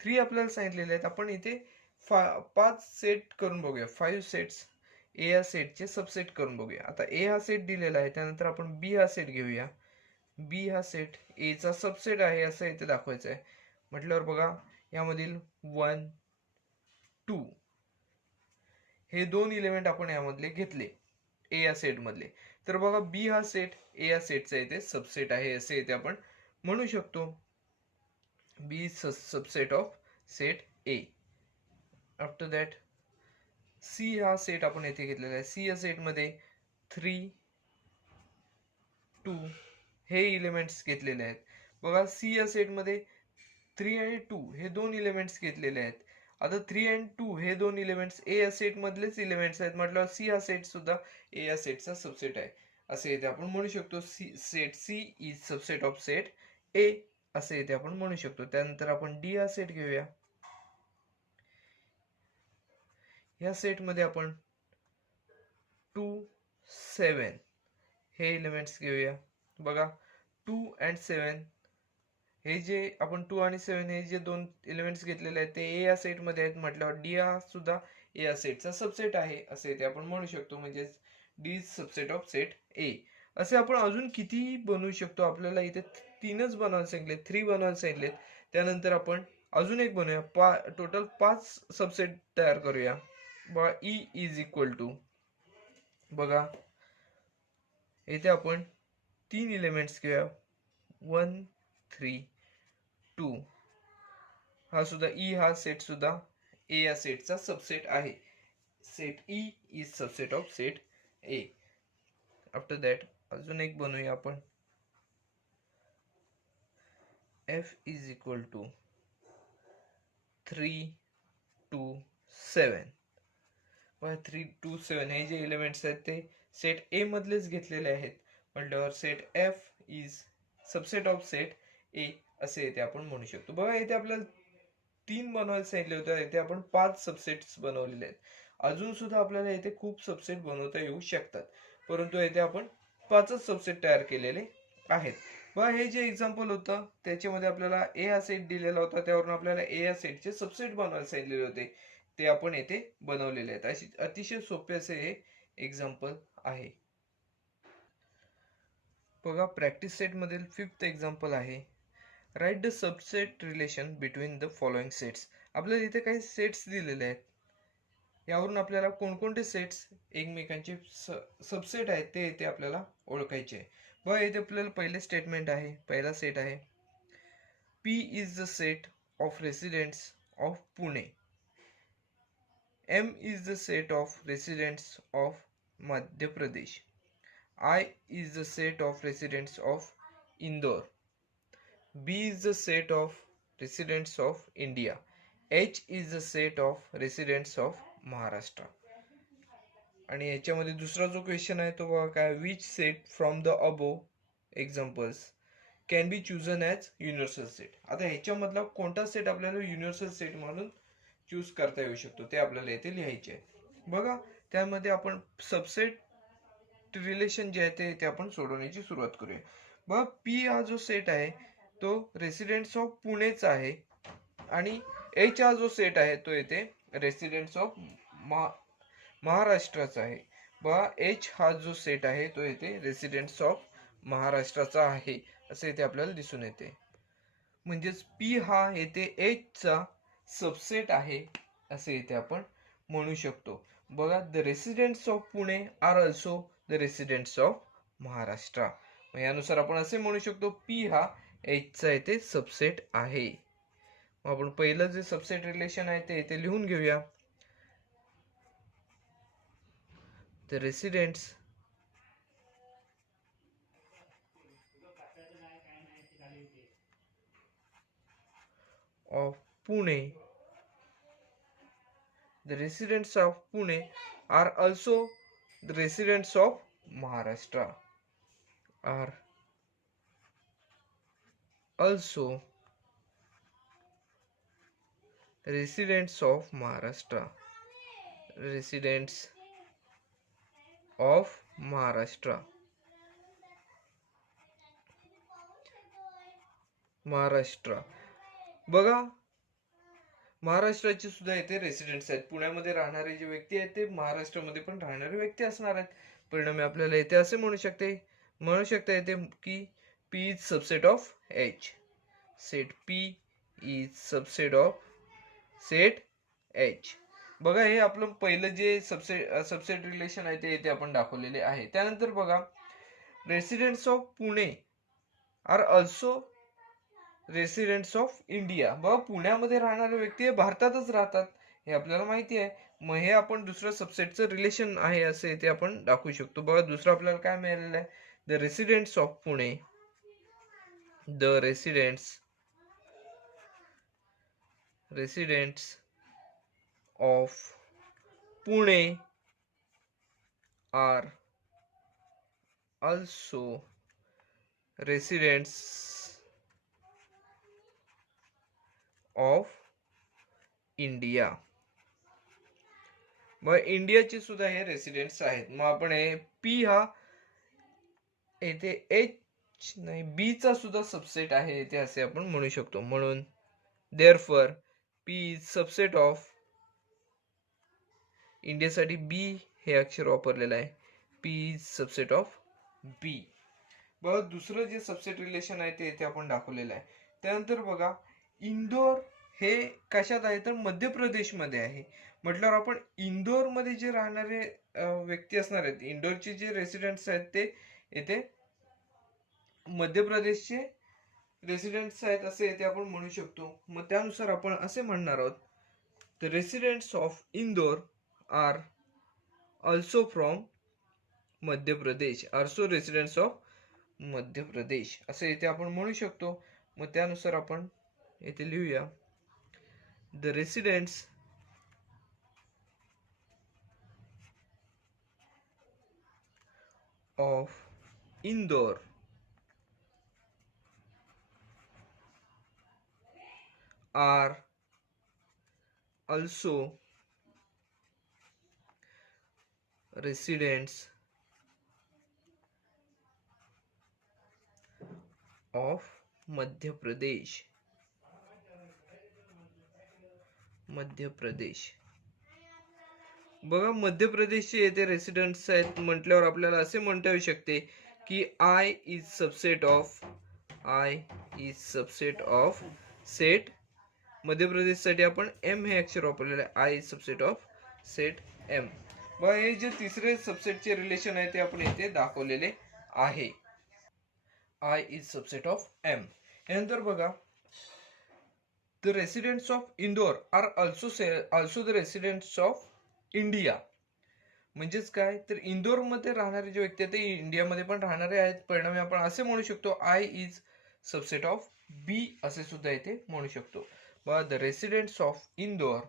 3 आपल्याला सांगितलेले आहेत. आपण इथे 5 सेट करून बघूया. 5 सेट्स ए या सेटचे सबसेट करून बघूया. आता ए हा सेट दिलेला आहे, त्यानंतर आपण बी हा सेट घेऊया. बी हा सेट ए चा सबसेट आहे असं इथे दाखवायचं आहे. म्हटल्यावर बघा यामधील 1 2 हे 2 एलिमेंट आपण यामधले घेतले ए या सेट मधले. तर बघा बी हा सेट ए या सेटचा इथे सबसेट आहे असे इथे आपण म्हणू शकतो. B subset of set A. After that C हा सेट आपण येथे घेतलेला आहे. सी या सेट मध्ये 3 2 हे एलिमेंट्स घेतलेले आहेत. बघा सी या सेट मध्ये 3 आणि 2 हे दोन एलिमेंट्स घेतलेले आहेत. आता 3 आणि 2 हे दोन एलिमेंट्स ए या सेट मधलेच एलिमेंट्स आहेत म्हटल्यावर सी हा सेट सुद्धा ए या सेटचा सबसेट आहे असे इथे आपण म्हणू शकतो. Set C is subset of set A असे इथे आपण म्हणू शकतो. त्यानंतर आपण डी हा सेट घेऊया. या सेट मध्ये आपण 2 7 हे एलिमेंट्स घेऊया. बघा 2 अँड 7 हे जे आपण 2 आणि 7 हे जे दोन एलिमेंट्स घेतलेले आहेत ते ए या सेट मध्ये आहेत म्हटल्यावर डी हा सुद्धा ए या सेटचा सबसेट आहे असे इथे आपण म्हणू शकतो. म्हणजे D subset of set A. असे आपण अजून कितीही बनवू शकतो. आपल्याला इथे 3च बनवायला सांगितले, 3 बनवायला सांगितले. त्यानंतर आपण अजून एक बनवूया. टोटल 5 सबसेट तयार करूया. बघा ई इज इक्वल टू बघा येथे आपण 3 एलिमेंट्स घेऊया 1 3 2 हा सुद्धा ई हा सेट सुद्धा ए या सेटचा सबसेट आहे. Set E is subset of set A. After that अजून एक बनवूया आपण. F is equal to 3 two 7. 3 2 7 हे जे एलिमेंट्स आहेत ते सेट ए मधलेच घेतलेले आहेत म्हटल्यावर set F is subset of set A असे इथे आपण म्हणू शकतो. बघा इथे आपल्याला 3 बनवायला सांगितले होते, इथे आपण 5 सबसेट्स बनवलेले आहेत. अजून सुद्धा आपल्याला इथे खूप सबसेट बनवता येऊ शकतात, परंतु इथे आपण 5च सबसेट तयार केलेले आहेत. बघा हे जे एक्झाम्पल होतं त्याच्यामध्ये आपल्याला ए हा सेट दिलेला होता, त्यावरून आपल्याला ए या सेटचे सबसेट बनवायला सांगितलेले होते, ते आपण येथे बनवलेले आहेत. अशी अतिशय सोपे असे हे एक्झाम्पल आहे. बघा प्रॅक्टिस सेट मधील 5th एक्झाम्पल आहे, write the subset relation between the following sets. आपल्याला इथे काही सेट्स दिलेले आहेत, यावरून आपल्याला कोणकोणते सेट्स एकमेकांचे सबसेट आहेत ते इथे आपल्याला ओळखायचे आहे. बघा इथे आपल्याला पहिले स्टेटमेंट आहे, पहिला सेट आहे, P is the set of residents of Pune. M is the set of residents of Madhya Pradesh. I is the set of residents of Indore. B is the set of residents of India. H is the set of residents of Maharashtra. आणि याच्यामध्ये दुसरा जो क्वेश्चन आहे तो बघा काय, which set from the above examples can be chosen as universal set. आता ह्याच्यामधला कोणता सेट आपल्याला युनिव्हर्सल सेट म्हणून चूज करता येऊ शकतो ते आपल्याला येथे लिहायचे आहे. बघा त्यामध्ये आपण सबसेट रिलेशन जे आहे ते आपण सोडवण्याची सुरुवात करूया. बघा पी हा जो सेट आहे तो रेसिडेंट्स ऑफ पुणेचा आहे आणि एच हा जो सेट आहे तो येथे रेसिडेंट्स ऑफ महाराष्ट्राचा आहे. बघा एच हा जो सेट आहे तो येथे रेसिडेंट्स ऑफ महाराष्ट्राचा आहे असे इथे आपल्याला दिसून येते. म्हणजेच पी हा येथे एच चा सबसेट आहे असे इथे आपण म्हणू शकतो. बघा the residents of Pune are also the residents of Maharashtra. यानुसार आपण असे म्हणू शकतो पी हा एच चा इथे सबसेट आहे. आपण पहिलं जे सबसेट रिलेशन आहे ते इथे लिहून घेऊया. The residents of Pune, the residents of Pune are also the residents of Maharashtra, are also residents of Maharashtra, residents of Maharashtra, Maharashtra. बघा महाराष्ट्राचे सुद्धा इथे रेसिडेंट्स आहेत, पुण्यामध्ये राहणारे जे व्यक्ती आहेत ते महाराष्ट्रामध्ये पण राहणारे व्यक्ती असणार आहेत. परिणामी आपल्याला इथे असे म्हणू शकता येते की P is subset of H. Set P is subset of set H. बघा हे आपलं पहिलं जे सबसेट रिलेशन आहे ते इथे आपण दाखवलेले आहे. त्यानंतर बघा residents of Pune are also residents of India. बघा पुण्यामध्ये राहणारे व्यक्ती हे भारतातच राहतात हे आपल्याला माहिती आहे. मग हे आपण दुसरं सबसेटचं रिलेशन आहे असे इथे आपण दाखवू शकतो. बघा दुसरं आपल्याला काय मिळालेलं आहे, the residents of Pune, the residents of Pune are also residents of India. मग इंडियाचे सुद्धा हे रेसिडेंट्स आहेत. मग आपण हे पी हा येथे एच नाही बी चा सुद्धा सबसेट आहे येथे असे आपण म्हणू शकतो. म्हणून therefore P is subset of, इंडियासाठी बी हे अक्षर वापरलेलं आहे, पी इज सबसेट ऑफ बी. बघा दुसरं जे सबसेट रिलेशन आहे ते इथे आपण दाखवलेलं आहे. त्यानंतर बघा इंदोर हे कशात आहे तर मध्य प्रदेशमध्ये आहे. म्हटल्यावर आपण इंदोर मध्ये जे राहणारे व्यक्ती असणार आहेत, इंदोरचे जे रेसिडेंट्स आहेत ते येथे मध्य प्रदेशचे रेसिडेंट्स आहेत असे येथे आपण म्हणू शकतो. मग त्यानुसार आपण असे म्हणणार आहोत, the residents of Indore are also from Madhya Pradesh, also residents of Madhya प्रदेश असे इथे आपण म्हणू शकतो. मग त्यानुसार आपण येथे लिहूया, the residents of Indore are also residents of Madhya Pradesh. Madhya Pradesh बघा, मध्य प्रदेशचे येथे रेसिडेंट्स आहेत म्हटल्यावर आपल्याला असे म्हणता येऊ शकते की I is subset of set. Madhya Pradesh साठी आपण एम हे अक्षर वापरलेले आहे. I is subset of set M. बघा, हे जे तिसरे सबसेटचे रिलेशन आहे ते आपण इथे दाखवलेले आहे. I is subset of M. यानंतर बघा, the residents of Indore are also the residents of India. म्हणजेच काय, तर इंदोरमध्ये राहणारे जे व्यक्ती आहेत ते इंडियामध्ये पण राहणारे आहेत. परिणामी आपण असे म्हणू शकतो I is subset of B असे सुद्धा इथे म्हणू शकतो. The residents of Indore,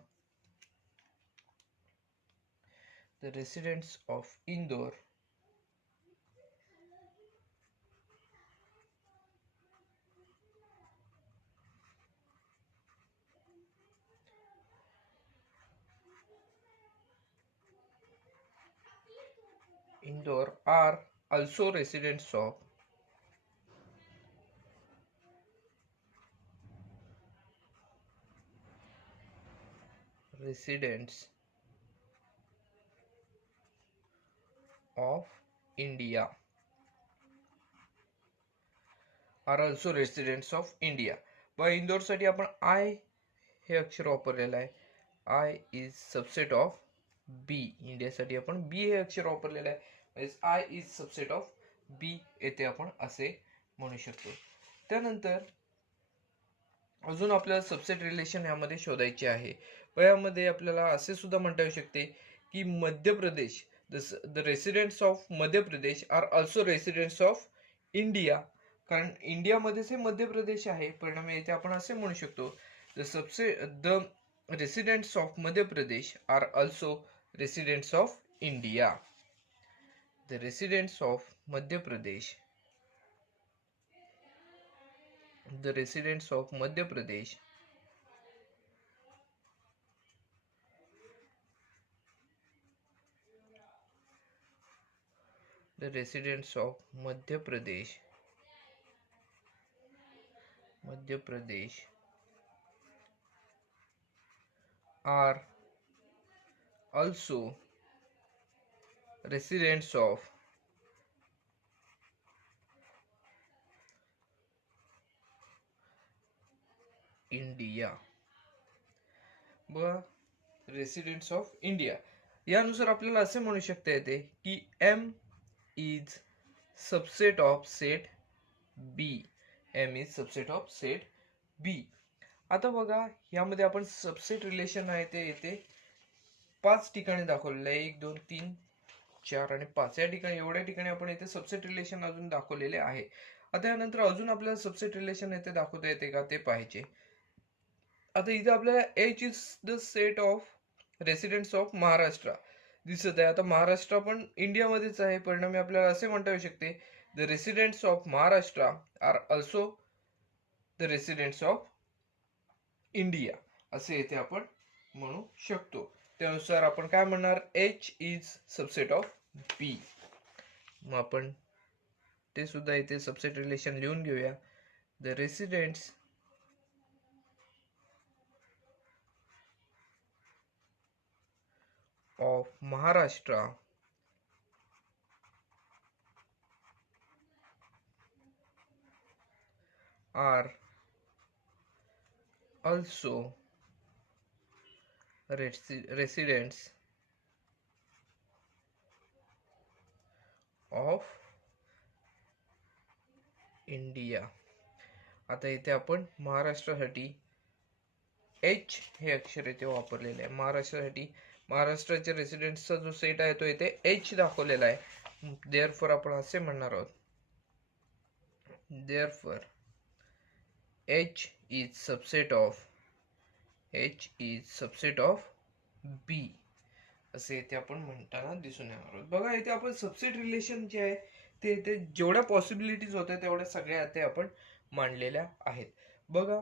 the residents of Indore are also residents of India. Are also residents of India. व इंदोर साठी आपण आय हे अक्षर वापरलेलं आहे. I is subset of B. इंडियासाठी आपण बी हे अक्षर वापरलेलं आहे. म्हणजे I is subset of B येथे आपण असे म्हणू शकतो. त्यानंतर अजून आपल्याला सबसेट रिलेशन यामध्ये शोधायचे आहे. व यामध्ये आपल्याला असे सुद्धा म्हणता येऊ शकते की Madhya Pradesh, the residents of Madhya Pradesh are also residents of India. कारण इंडियामध्येच हे मध्य प्रदेश आहे. परिणामी येथे आपण असे म्हणू शकतो the residents of Madhya Pradesh are also residents of India. The residents of Madhya Pradesh, the residents of Madhya Pradesh the residents of Madhya Pradesh are also residents of India. बघा, रेसिडेंट्स ऑफ इंडिया यानुसार आपल्याला असे म्हणू शकता येते की M is subset of set B. M is subset of set B. आता बघा, यामध्ये आपण सबसेट रिलेशन आहे ते येते 5 ठिकाणी दाखवलेलं आहे. 1 2 3 4 आणि 5 या ठिकाणी, एवढ्या ठिकाणी आपण इथे सबसेट रिलेशन अजून दाखवलेले आहे. आता यानंतर अजून आपल्याला सबसेट रिलेशन येते दाखवता येते का ते पाहिजे. आता इथे आपल्याला H is the set of residents of Maharashtra दिसत आहे. आता महाराष्ट्र पण इंडियामध्येच आहे. परिणामी आपल्याला असे म्हणता येऊ शकते the residents of Maharashtra are also the residents of India असे येथे आपण म्हणू शकतो. त्यानुसार आपण काय म्हणणार, H is subset of B. मग आपण ते सुद्धा इथे सबसेट रिलेशन लिहून घेऊया. The residents of Maharashtra are also residents of India. आता इथे आपण महाराष्ट्रासाठी एच हे अक्षर इथे वापरलेले आहे. महाराष्ट्रासाठी महाराष्ट्राच्या रेसिडेंट्सचा जो सेट आहे तो इथे एच दाखवलेला आहे. देअरफॉर आपण असे म्हणणार आहोत, therefore H is subset of B. असे इथे आपण म्हणताना दिसून येणार आहोत. बघा इथे आपण सबसेट रिलेशन जे आहे ते इथे जेवढ्या पॉसिबिलिटीज होत्या तेवढ्या सगळ्या इथे आपण मांडलेल्या आहेत. बघा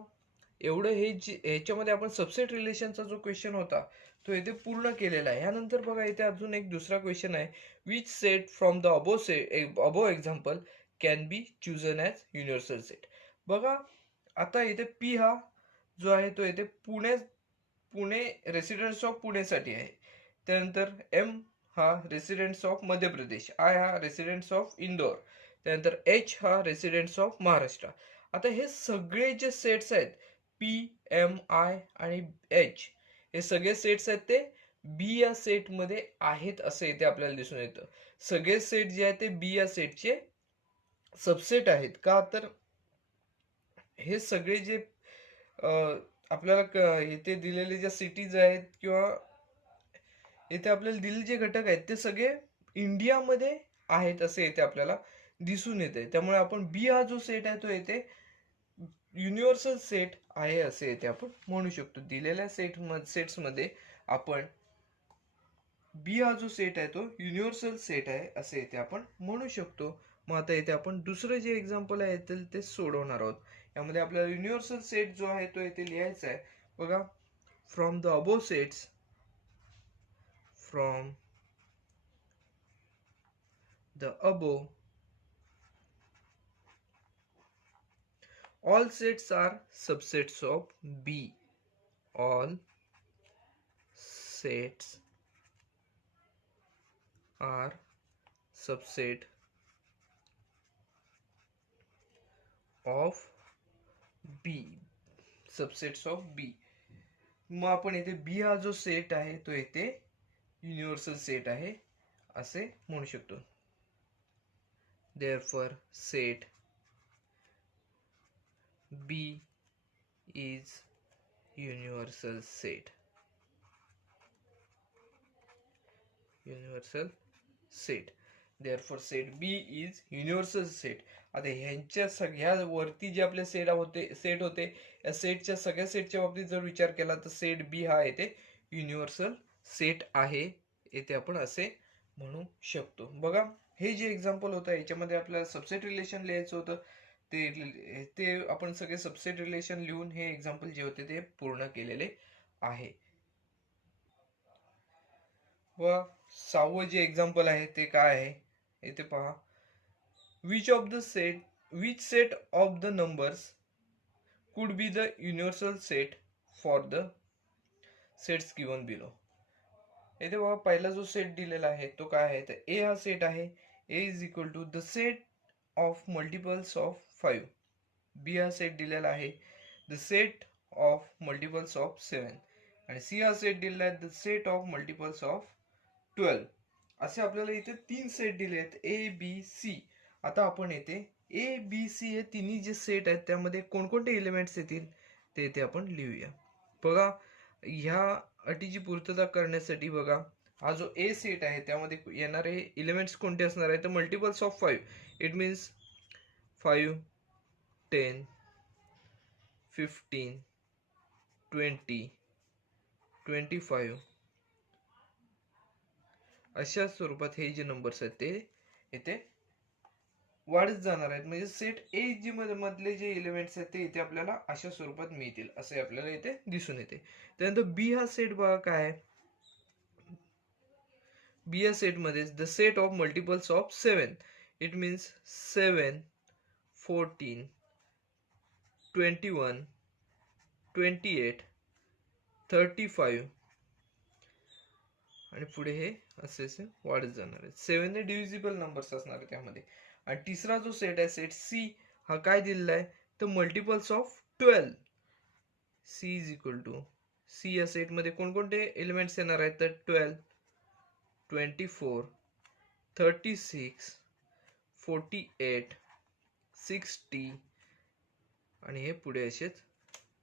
एवढं हे ह्याच्यामध्ये आपण सबसेट रिलेशनचा जो क्वेश्चन होता तो इथे पूर्ण केलेला आहे. ह्यानंतर बघा इथे अजून एक दुसरा क्वेश्चन आहे, which set from the above example can be chosen as universal set. बघा आता इथे पी हा जो आहे तो इथे पुणे रेसिडेंट्स ऑफ पुणेसाठी आहे. त्यानंतर एम हा residents of Madhya Pradesh, I हा रेसिडेंट्स ऑफ इंदोर, त्यानंतर एच हा रेसिडेंट्स ऑफ महाराष्ट्र. आता हे सगळे जे सेट्स आहेत पी, एम, आय आणि एच हे सगळे सेट्स आहेत ते बी या सेटमध्ये आहेत असं इथे आपल्याला दिसून येतं. सगळे सेट जे आहेत ते बी या सेटचे सबसेट आहेत. का तर हे सगळे जे आपल्याला इथे दिलेले ज्या सिटीज आहेत किंवा इथे आपल्याला दिलेले जे घटक आहेत ते सगळे इंडियामध्ये आहेत असे इथे आपल्याला दिसून येते. त्यामुळे आपण बी हा जो सेट आहे तो इथे युनिव्हर्सल सेट आहे असे इथे आपण म्हणू शकतो. दिलेल्या सेट्समध्ये आपण बी हा जो सेट आहे तो युनिव्हर्सल सेट आहे असे इथे आपण म्हणू शकतो. मग आता इथे आपण दुसरं जे एक्झाम्पल आहे ते सोडवणार आहोत. यामध्ये आपल्याला युनिव्हर्सल सेट जो आहे तो इथे लिहायचा आहे. बघा from the above sets, from the above all sets are subsets of B. All sets are subset of B. Subsets of B. मग आपण इथे B हा जो सेट आहे तो इथे युनिव्हर्सल सेट आहे असे म्हणू शकतो. Therefore set B is universal set. Universal set. Therefore set B is universal set. आता ह्यांच्या सगळ्या वरती जे आपले सेट होते या सेटच्या सगळ्या सेटच्या बाबतीत जर विचार केला तर सेट बी हा येथे युनिव्हर्सल सेट आहे येथे आपण असे म्हणू शकतो. बघा हे जे एक्झाम्पल होतं याच्यामध्ये आपल्याला सबसेट रिलेशन लिहायचं होतं. ते आपण सगळे सबसेट रिलेशन लिहून हे एक्झाम्पल जे होते ते पूर्ण केलेले आहे. व 6वं जे एक्झाम्पल आहे ते काय आहे इथे पहा. Which set of the numbers could be the universal set for the sets given below. इथे बघा पहिला जो सेट दिलेला आहे तो काय आहे तर ए हा सेट आहे. A is equal to the set of multiples of 5. B हा सेट दिलेला आहे the set of multiples of 7. आणि सी हा सेट दिलेला आहे the set of multiples of 12. असे आपल्याला इथे 3 सेट दिले आहेत ए बी सी. आता आपण येथे ए बी सी हे तिन्ही जे सेट आहेत त्यामध्ये कोणकोणते एलिमेंट्स येतील ते इथे आपण लिहूया. बघा ह्या अटीची पूर्तता करण्यासाठी बघा हा जो ए सेट आहे त्यामध्ये येणारे एलिमेंट्स कोणते असणार आहे तर मल्टिपल्स ऑफ 5. इट मीन्स 5, 10, 15, 20, 25 अशा स्वरूपात हे जे नंबर्स आहेत ते इथे वाढत जाणार आहेत. म्हणजे सेट ए जी मधले जे एलिमेंट्स आहेत ते इथे आपल्याला अशा स्वरूपात मिळतील असे आपल्याला इथे दिसून येते. त्यानंतर बी हा सेट बघा काय आहे. बी या सेट मध्ये the set of multiples of 7. It means 7, 14, 21, 28, 35 आणि पुढे हे असे असे वाढत जाणार आहेत. 7 ने डिव्हिजिबल नंबर्स असणार आहे त्यामध्ये. आणि तिसरा जो सेट आहे सेट सी हा काय दिलेला आहे तर multiples of 12. C is equal to C या सेट मध्ये कोणकोणते एलिमेंट्स येणार आहेत तर 12, 24, 36, 48, 60 आणि हे पुढे असेच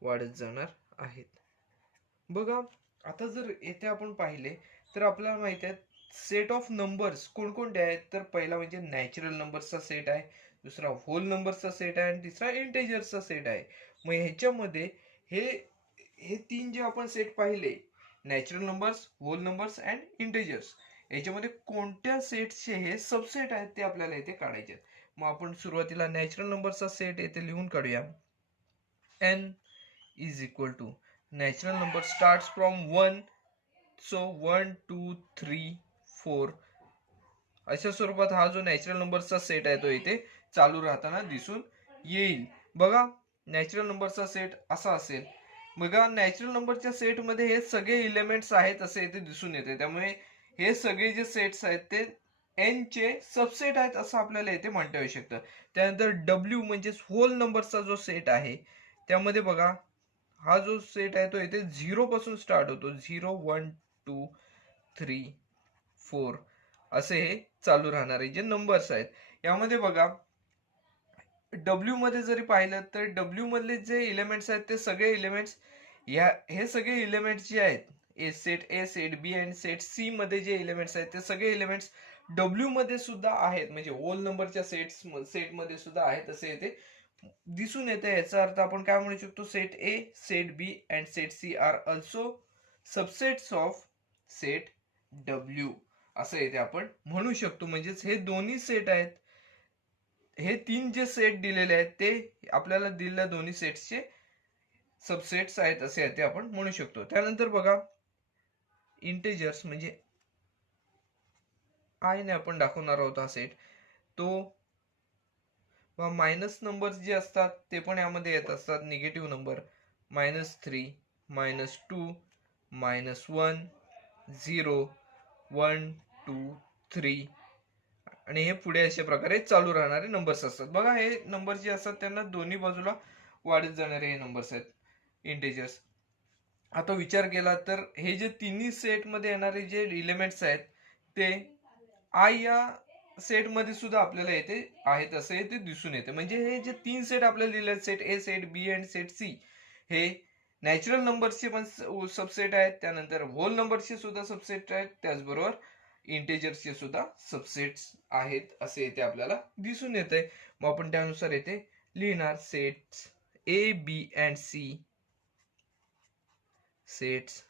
वाढत जाणार आहेत. बघा आता जर येथे आपण पाहिले तर आपल्याला माहिती आहे सेट ऑफ नंबर्स कोणकोणते आहेत तर पहिला म्हणजे नॅचरल नंबर्सचा सेट आहे, दुसरा होल नंबर्सचा सेट आहे आणि तिसरा इंटेजर्सचा सेट आहे. मग ह्याच्यामध्ये हे 3 जे आपण सेट पाहिले natural numbers, whole numbers and integers याच्यामध्ये कोणत्या सेट्सचे हे सबसेट आहेत ते आपल्याला इथे काढायचे आहेत. मग आपण सुरुवातीला नॅचरल नंबरचा सेट येथे लिहून काढूया. n is equal to natural number starts from 1, so 1 2 3 4 अशा स्वरूपात हा जो नॅचरल नंबरचा सेट आहे तो इथे चालू राहताना दिसून येईल. बघा नॅचरल नंबरचा सेट असा असेल. बघा नॅचरल नंबरच्या सेटमध्ये हे सगळे एलिमेंट्स आहेत असे इथे दिसून येते. त्यामुळे हे सगळे जे सेट्स आहेत ते एन चे सबसेट आहेत असं आपल्याला इथे म्हणता येऊ शकतं. त्यानंतर डब्ल्यू म्हणजेच होल नंबरचा जो सेट आहे त्यामध्ये बघा हा जो सेट आहे तो इथे 0 पासून स्टार्ट होतो. 0 1 2 3 4 असे हे चालू राहणारे जे नंबर्स आहेत. यामध्ये बघा डब्ल्यू मध्ये जरी पाहिलं तर डब्ल्यू मधले जे एलिमेंट्स आहेत ते सगळे एलिमेंट्स हे सगळे एलिमेंट्स जे आहेत A set B and set C मध्ये जे एलिमेंट्स आहेत ते सगळे एलिमेंट्स डब्ल्यू मध्ये सुद्धा आहेत. म्हणजे होल नंबरच्या सेट मध्ये सुद्धा आहेत असे इथे दिसून येते. याचा अर्थ आपण काय म्हणू शकतो, set A, set B and set C are also subsets of set W असं इथे आपण म्हणू शकतो. म्हणजेच हे दोन्ही सेट आहेत, हे तीन जे सेट दिलेले आहेत ते आपल्याला दिलेल्या दोन्ही सेट्सचे सबसेट्स आहेत असे ते आपण म्हणू शकतो. त्यानंतर बघा इंटिजर्स म्हणजे आय ने आपण दाखवणार आहोत हा सेट. तो मायनस नंबर्स जे असतात ते पण यामध्ये येत असतात. निगेटिव्ह नंबर -3 -2 -1 0 1 2 3 आणि हे पुढे अशा प्रकारे चालू राहणारे नंबर्स असतात. बघा हे नंबर जे असतात त्यांना दोन्ही बाजूला वाढत जाणारे हे नंबर्स आहेत इंटिजर्स. आता विचार केला तर हे जे तिन्ही सेट मध्ये येणारे जे एलिमेंट्स आहेत ते आय या सेट मध्ये सुद्धा आपल्याला येथे आहेत असे इथे दिसून येते. म्हणजे हे जे तीन सेट आपल्याला दिले आहेत, set A, set B and set C, हे नॅचरल नंबर्सचे पण सबसेट आहेत. त्यानंतर होल नंबरचे सुद्धा सबसेट आहेत. त्याचबरोबर इंटिजर्सचे सुद्धा सबसेट्स आहेत असे इथे आपल्याला दिसून येते. मग आपण त्यानुसार येथे लिहिणार sets A B and C, sets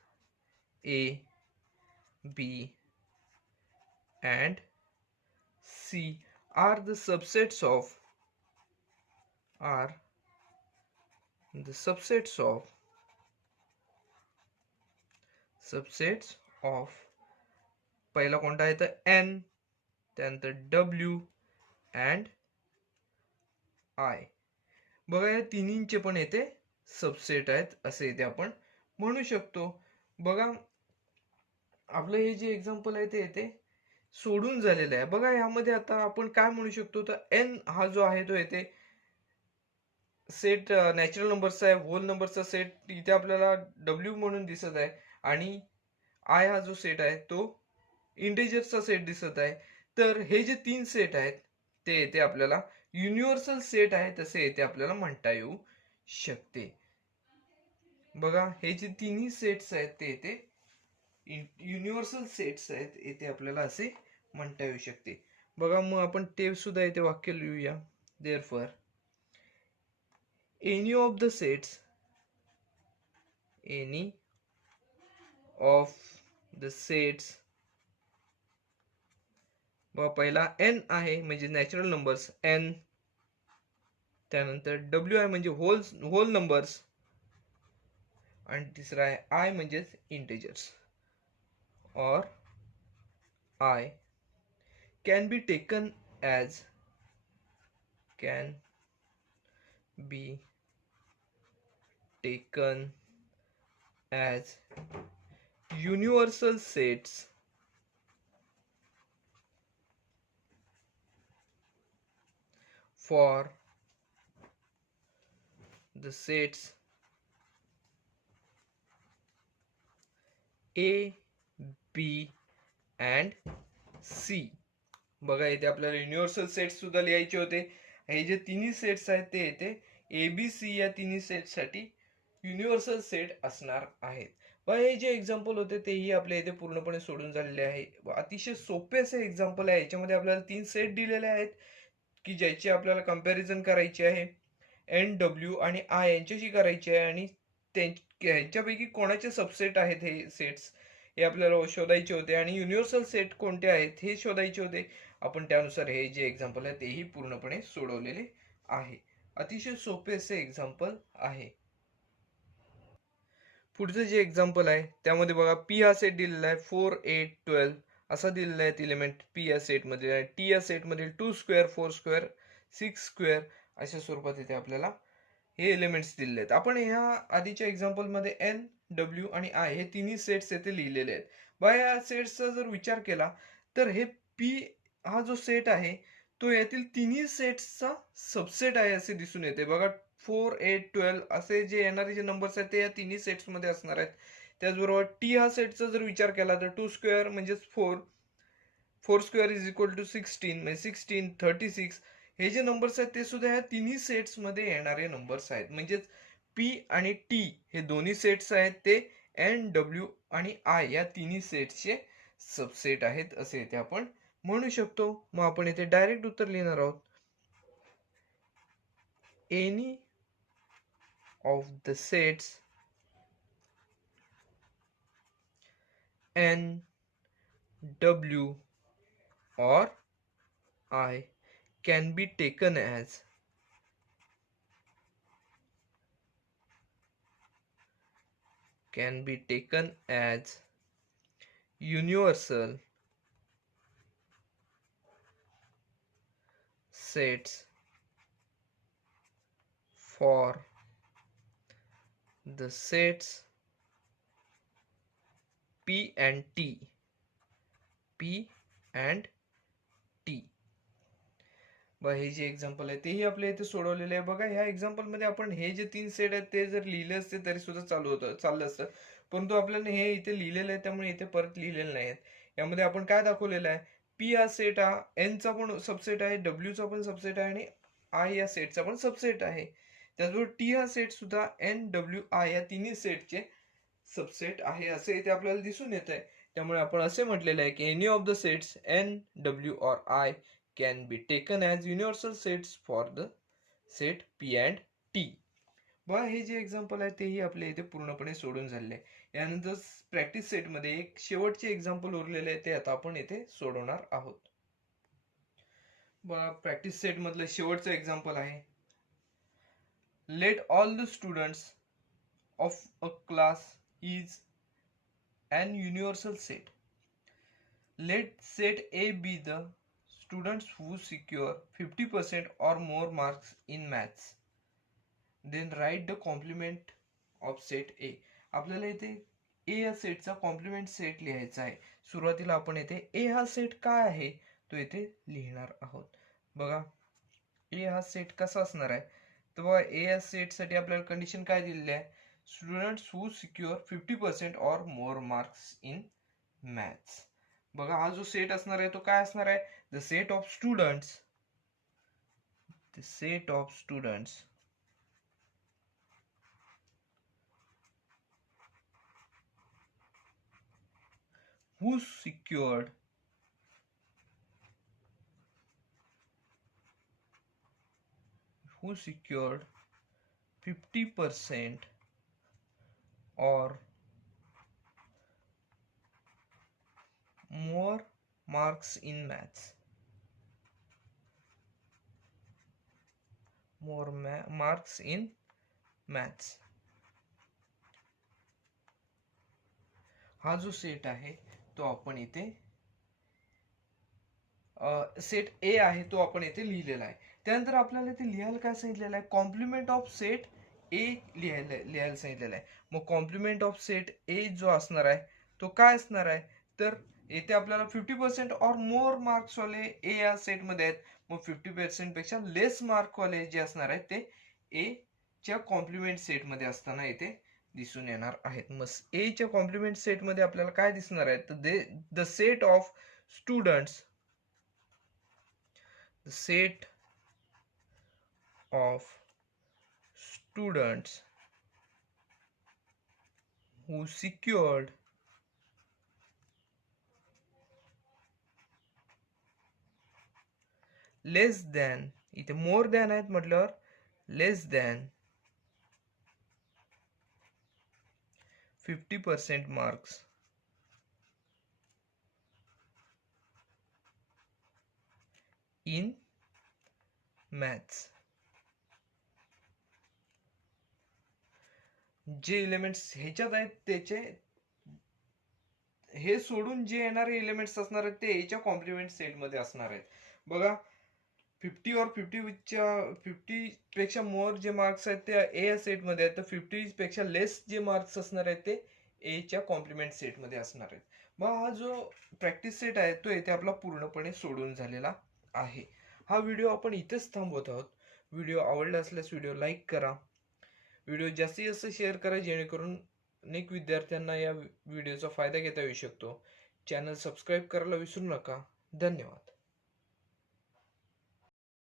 A B and C are the subsets of पहिला कोणता आहे तर N, त्यानंतर W and I. बघा या तिन्हींचे पण येथे सबसेट आहेत असे इथे आपण म्हणू शकतो. बघा आपलं हे जे एक्झाम्पल आहे ते येथे सोडून झालेलं आहे. बघा यामध्ये आता आपण काय म्हणू शकतो तर एन हा जो आहे तो येथे सेट नॅचरल नंबरचा आहे, होल नंबरचा सेट इथे आपल्याला डब्ल्यू म्हणून दिसत आहे आणि आय हा जो सेट आहे तो इंटिजर्सचा सेट दिसत आहे. तर हे जे तीन सेट आहेत ते येथे आपल्याला युनिव्हर्सल सेट आहे तसे येथे आपल्याला म्हणता येऊ शकते. बघा हे जे तिन्ही सेट्स आहेत ते येथे युनिव्हर्सल सेट्स आहेत येथे आपल्याला असे म्हणता येऊ शकते. बघा मग आपण ते सुद्धा इथे वाक्य लिहूया. Therefore any of the sets, any of the sets, बघा पहिला एन आहे म्हणजे नॅचरल नंबर्स एन, त्यानंतर डब्ल्यू आहे म्हणजे होल नंबर्स आणि तिसरा आहे आय म्हणजेच integers or I can be taken as universal sets for the sets A, B and C. बघा इथे आपल्याला युनिव्हर्सल सेट सुद्धा लिहायचे होते. हे जे तिन्ही सेट्स आहेत ते येते ए बी सी या तिन्ही सेटसाठी युनिव्हर्सल सेट असणार आहेत. हे जे एक्झाम्पल होते तेही आपल्या इथे पूर्णपणे सोडून झालेले आहे. अतिशय सोपे असे एक्झाम्पल आहे. याच्यामध्ये आपल्याला तीन सेट दिलेले आहेत की ज्याची आपल्याला कंपॅरिझन करायची आहे. एन, डब्ल्यू आणि आय यांच्याशी करायची आहे आणि ह्यांच्यापैकी कोणाचे सबसेट आहेत हे सेट्स, हे आपल्याला शोधायचे होते आणि युनिव्हर्सल सेट कोणते आहेत हे शोधायचे होते. आपण त्यानुसार हे जे एक्झाम्पल आहे तेही पूर्णपणे सोडवलेले आहे. अतिशय सोपे असे एक्झाम्पल आहे. पुढचं जे एक्झाम्पल आहे त्यामध्ये बघा, पी हा सेट दिलेला आहे 4 8 12 असा दिलेला आहे एलिमेंट पी या सेटमध्ये आहे. टी या सेटमध्ये 2 स्क्वेअर 4 स्क्वेअर 6 स्क्वेअर अशा स्वरूपात इथे आपल्याला हे एलिमेंट्स दिलेले आहेत. आपण ह्या आधीच्या एक्झाम्पल मध्ये एन डब्ल्यू आणि आय हे तिन्ही सेट्स येथे लिहिलेले आहेत. बा या सेट्सचा जर विचार केला तर हे पी हा जो सेट आहे तो यातील तिन्ही सेट्सचा सबसेट आहे असे दिसून येते. बघा 4 8 12 असे जे येणारे जे नंबर्स आहेत ते या तिन्ही सेट्स मध्ये असणार आहेत. त्याचबरोबर टी हा सेटचा जर विचार केला तर 2 स्क्वेअर म्हणजे 4 4 स्क्वेअर इज इक्वल टू 16 म्हणजे 16 36 हे जे नंबर्स आहेत ते सुद्धा या तिन्ही सेट्स मध्ये येणारे नंबर्स आहेत. म्हणजेच पी आणि टी हे दोन्ही सेट्स आहेत ते एन डब्ल्यू आणि आय या तिन्ही सेट्सचे सबसेट आहेत असे इथे आपण म्हणू शकतो. मग आपण इथे डायरेक्ट उत्तर लिहिणार आहोत. Any of the sets N W or I can be taken as universal sets for the sets P and T. हे जे एक्झाम्पल आहे तेही आपल्या इथे सोडवलेले आहे. बघा ह्या एक्झाम्पल मध्ये आपण हे जे 3 सेट आहेत ते जर लिहिले असते तरी सुद्धा चाललं असतं, परंतु आपल्याला हे इथे लिहिलेलं आहे त्यामुळे इथे परत लिहिलेलं नाही. यामध्ये आपण काय दाखवलेलं आहे, पी हा सेट हा एन चा पण सबसेट आहे, डब्ल्यू चा पण सबसेट आहे आणि आय या सेटचा पण सबसेट आहे. त्याचबरोबर टी हा सेट सुद्धा एन डब्ल्यू आय या तिन्ही सेटचे सबसेट आहे असे इथे आपल्याला दिसून येत आहे. त्यामुळे आपण असे म्हटलेलं आहे की any of the sets N W or I can be taken as universal sets for the set P and T. बघा हे जे एक्झाम्पल आहे तेही आपल्या इथे पूर्णपणे सोडून झालेले आहे. यानंतर प्रॅक्टिस सेट मध्ये एक शेवटचे एक्झाम्पल उरलेले आहे ते आता आपण इथे सोडवणार आहोत. बघा प्रॅक्टिस सेट मधलं शेवटचं एक्झाम्पल आहे, let all the students of a class is an universal set. Let set A be the students who secure 50% or more marks in maths. Then write the complement of set A. आपल्याला इथे A या सेटचा कॉम्प्लिमेंट सेट लिहायचा आहे. सुरुवातीला आपण इथे A हा सेट काय आहे तो इथे लिहिणार आहोत. बघा A हा सेट कसा असणार आहे तर बघा A या सेट साठी आपल्याला कंडिशन काय दिलेली आहे, स्टुडंट्स हू सिक्युअर 50% और मोर मार्क्स इन मॅथ्स. बघा हा जो सेट असणार आहे तो काय असणार आहे, the set of students who secured 50% or more marks in maths. Marks in maths. हा जो सेट आहे तो आपण इथे सेट ए आहे तो आपण इथे लिहिलेला आहे. त्यानंतर आपल्याला इथे लिहायला काय सांगितलेलं आहे, कॉम्प्लिमेंट ऑफ सेट ए लिहायला सांगितलेलं आहे. मग कॉम्प्लिमेंट ऑफ सेट ए जो असणार आहे तो काय असणार आहे तर इथे आपल्याला 50% और मोर मार्क्स वाले ए या सेट मध्ये आहेत. मग 50% पेक्षा लेस मार्क वाले जे असणार आहेत ते ए च्या कॉम्प्लिमेंट सेट मध्ये असताना इथे दिसून येणार आहेत. मग ए च्या कॉम्प्लिमेंट सेट मध्ये आपल्याला काय दिसणार आहे तर the set of students the set of students who secured less than, इथे मोर दॅन आहेत म्हटल्यावर लेस दॅन 50% marks in maths. जे एलिमेंट्स ह्याच्यात आहेत त्याचे हे सोडून जे येणारे एलिमेंट्स असणार आहेत ते एच्या कॉम्प्लिमेंट सेटमध्ये असणार आहेत. बघा 50 और 50 पेक्षा मोर जे मार्क्स आहेत ते ए या सेटमध्ये आहेत, तर 50 पेक्षा लेस जे मार्क्स असणार आहेत ते एच्या कॉम्प्लिमेंट सेटमध्ये असणार आहेत. मग हा जो प्रॅक्टिस सेट आहे तो येथे आपला पूर्णपणे सोडून झालेला आहे. हा व्हिडिओ आपण इथेच थांबवत आहोत. व्हिडिओ आवडला असल्यास व्हिडिओ लाईक करा, व्हिडिओ जास्तीत जास्त शेअर करा, जेणेकरून अनेक विद्यार्थ्यांना या व्हिडिओचा फायदा घेता येऊ शकतो. चॅनल सबस्क्राईब करायला विसरू नका. धन्यवाद.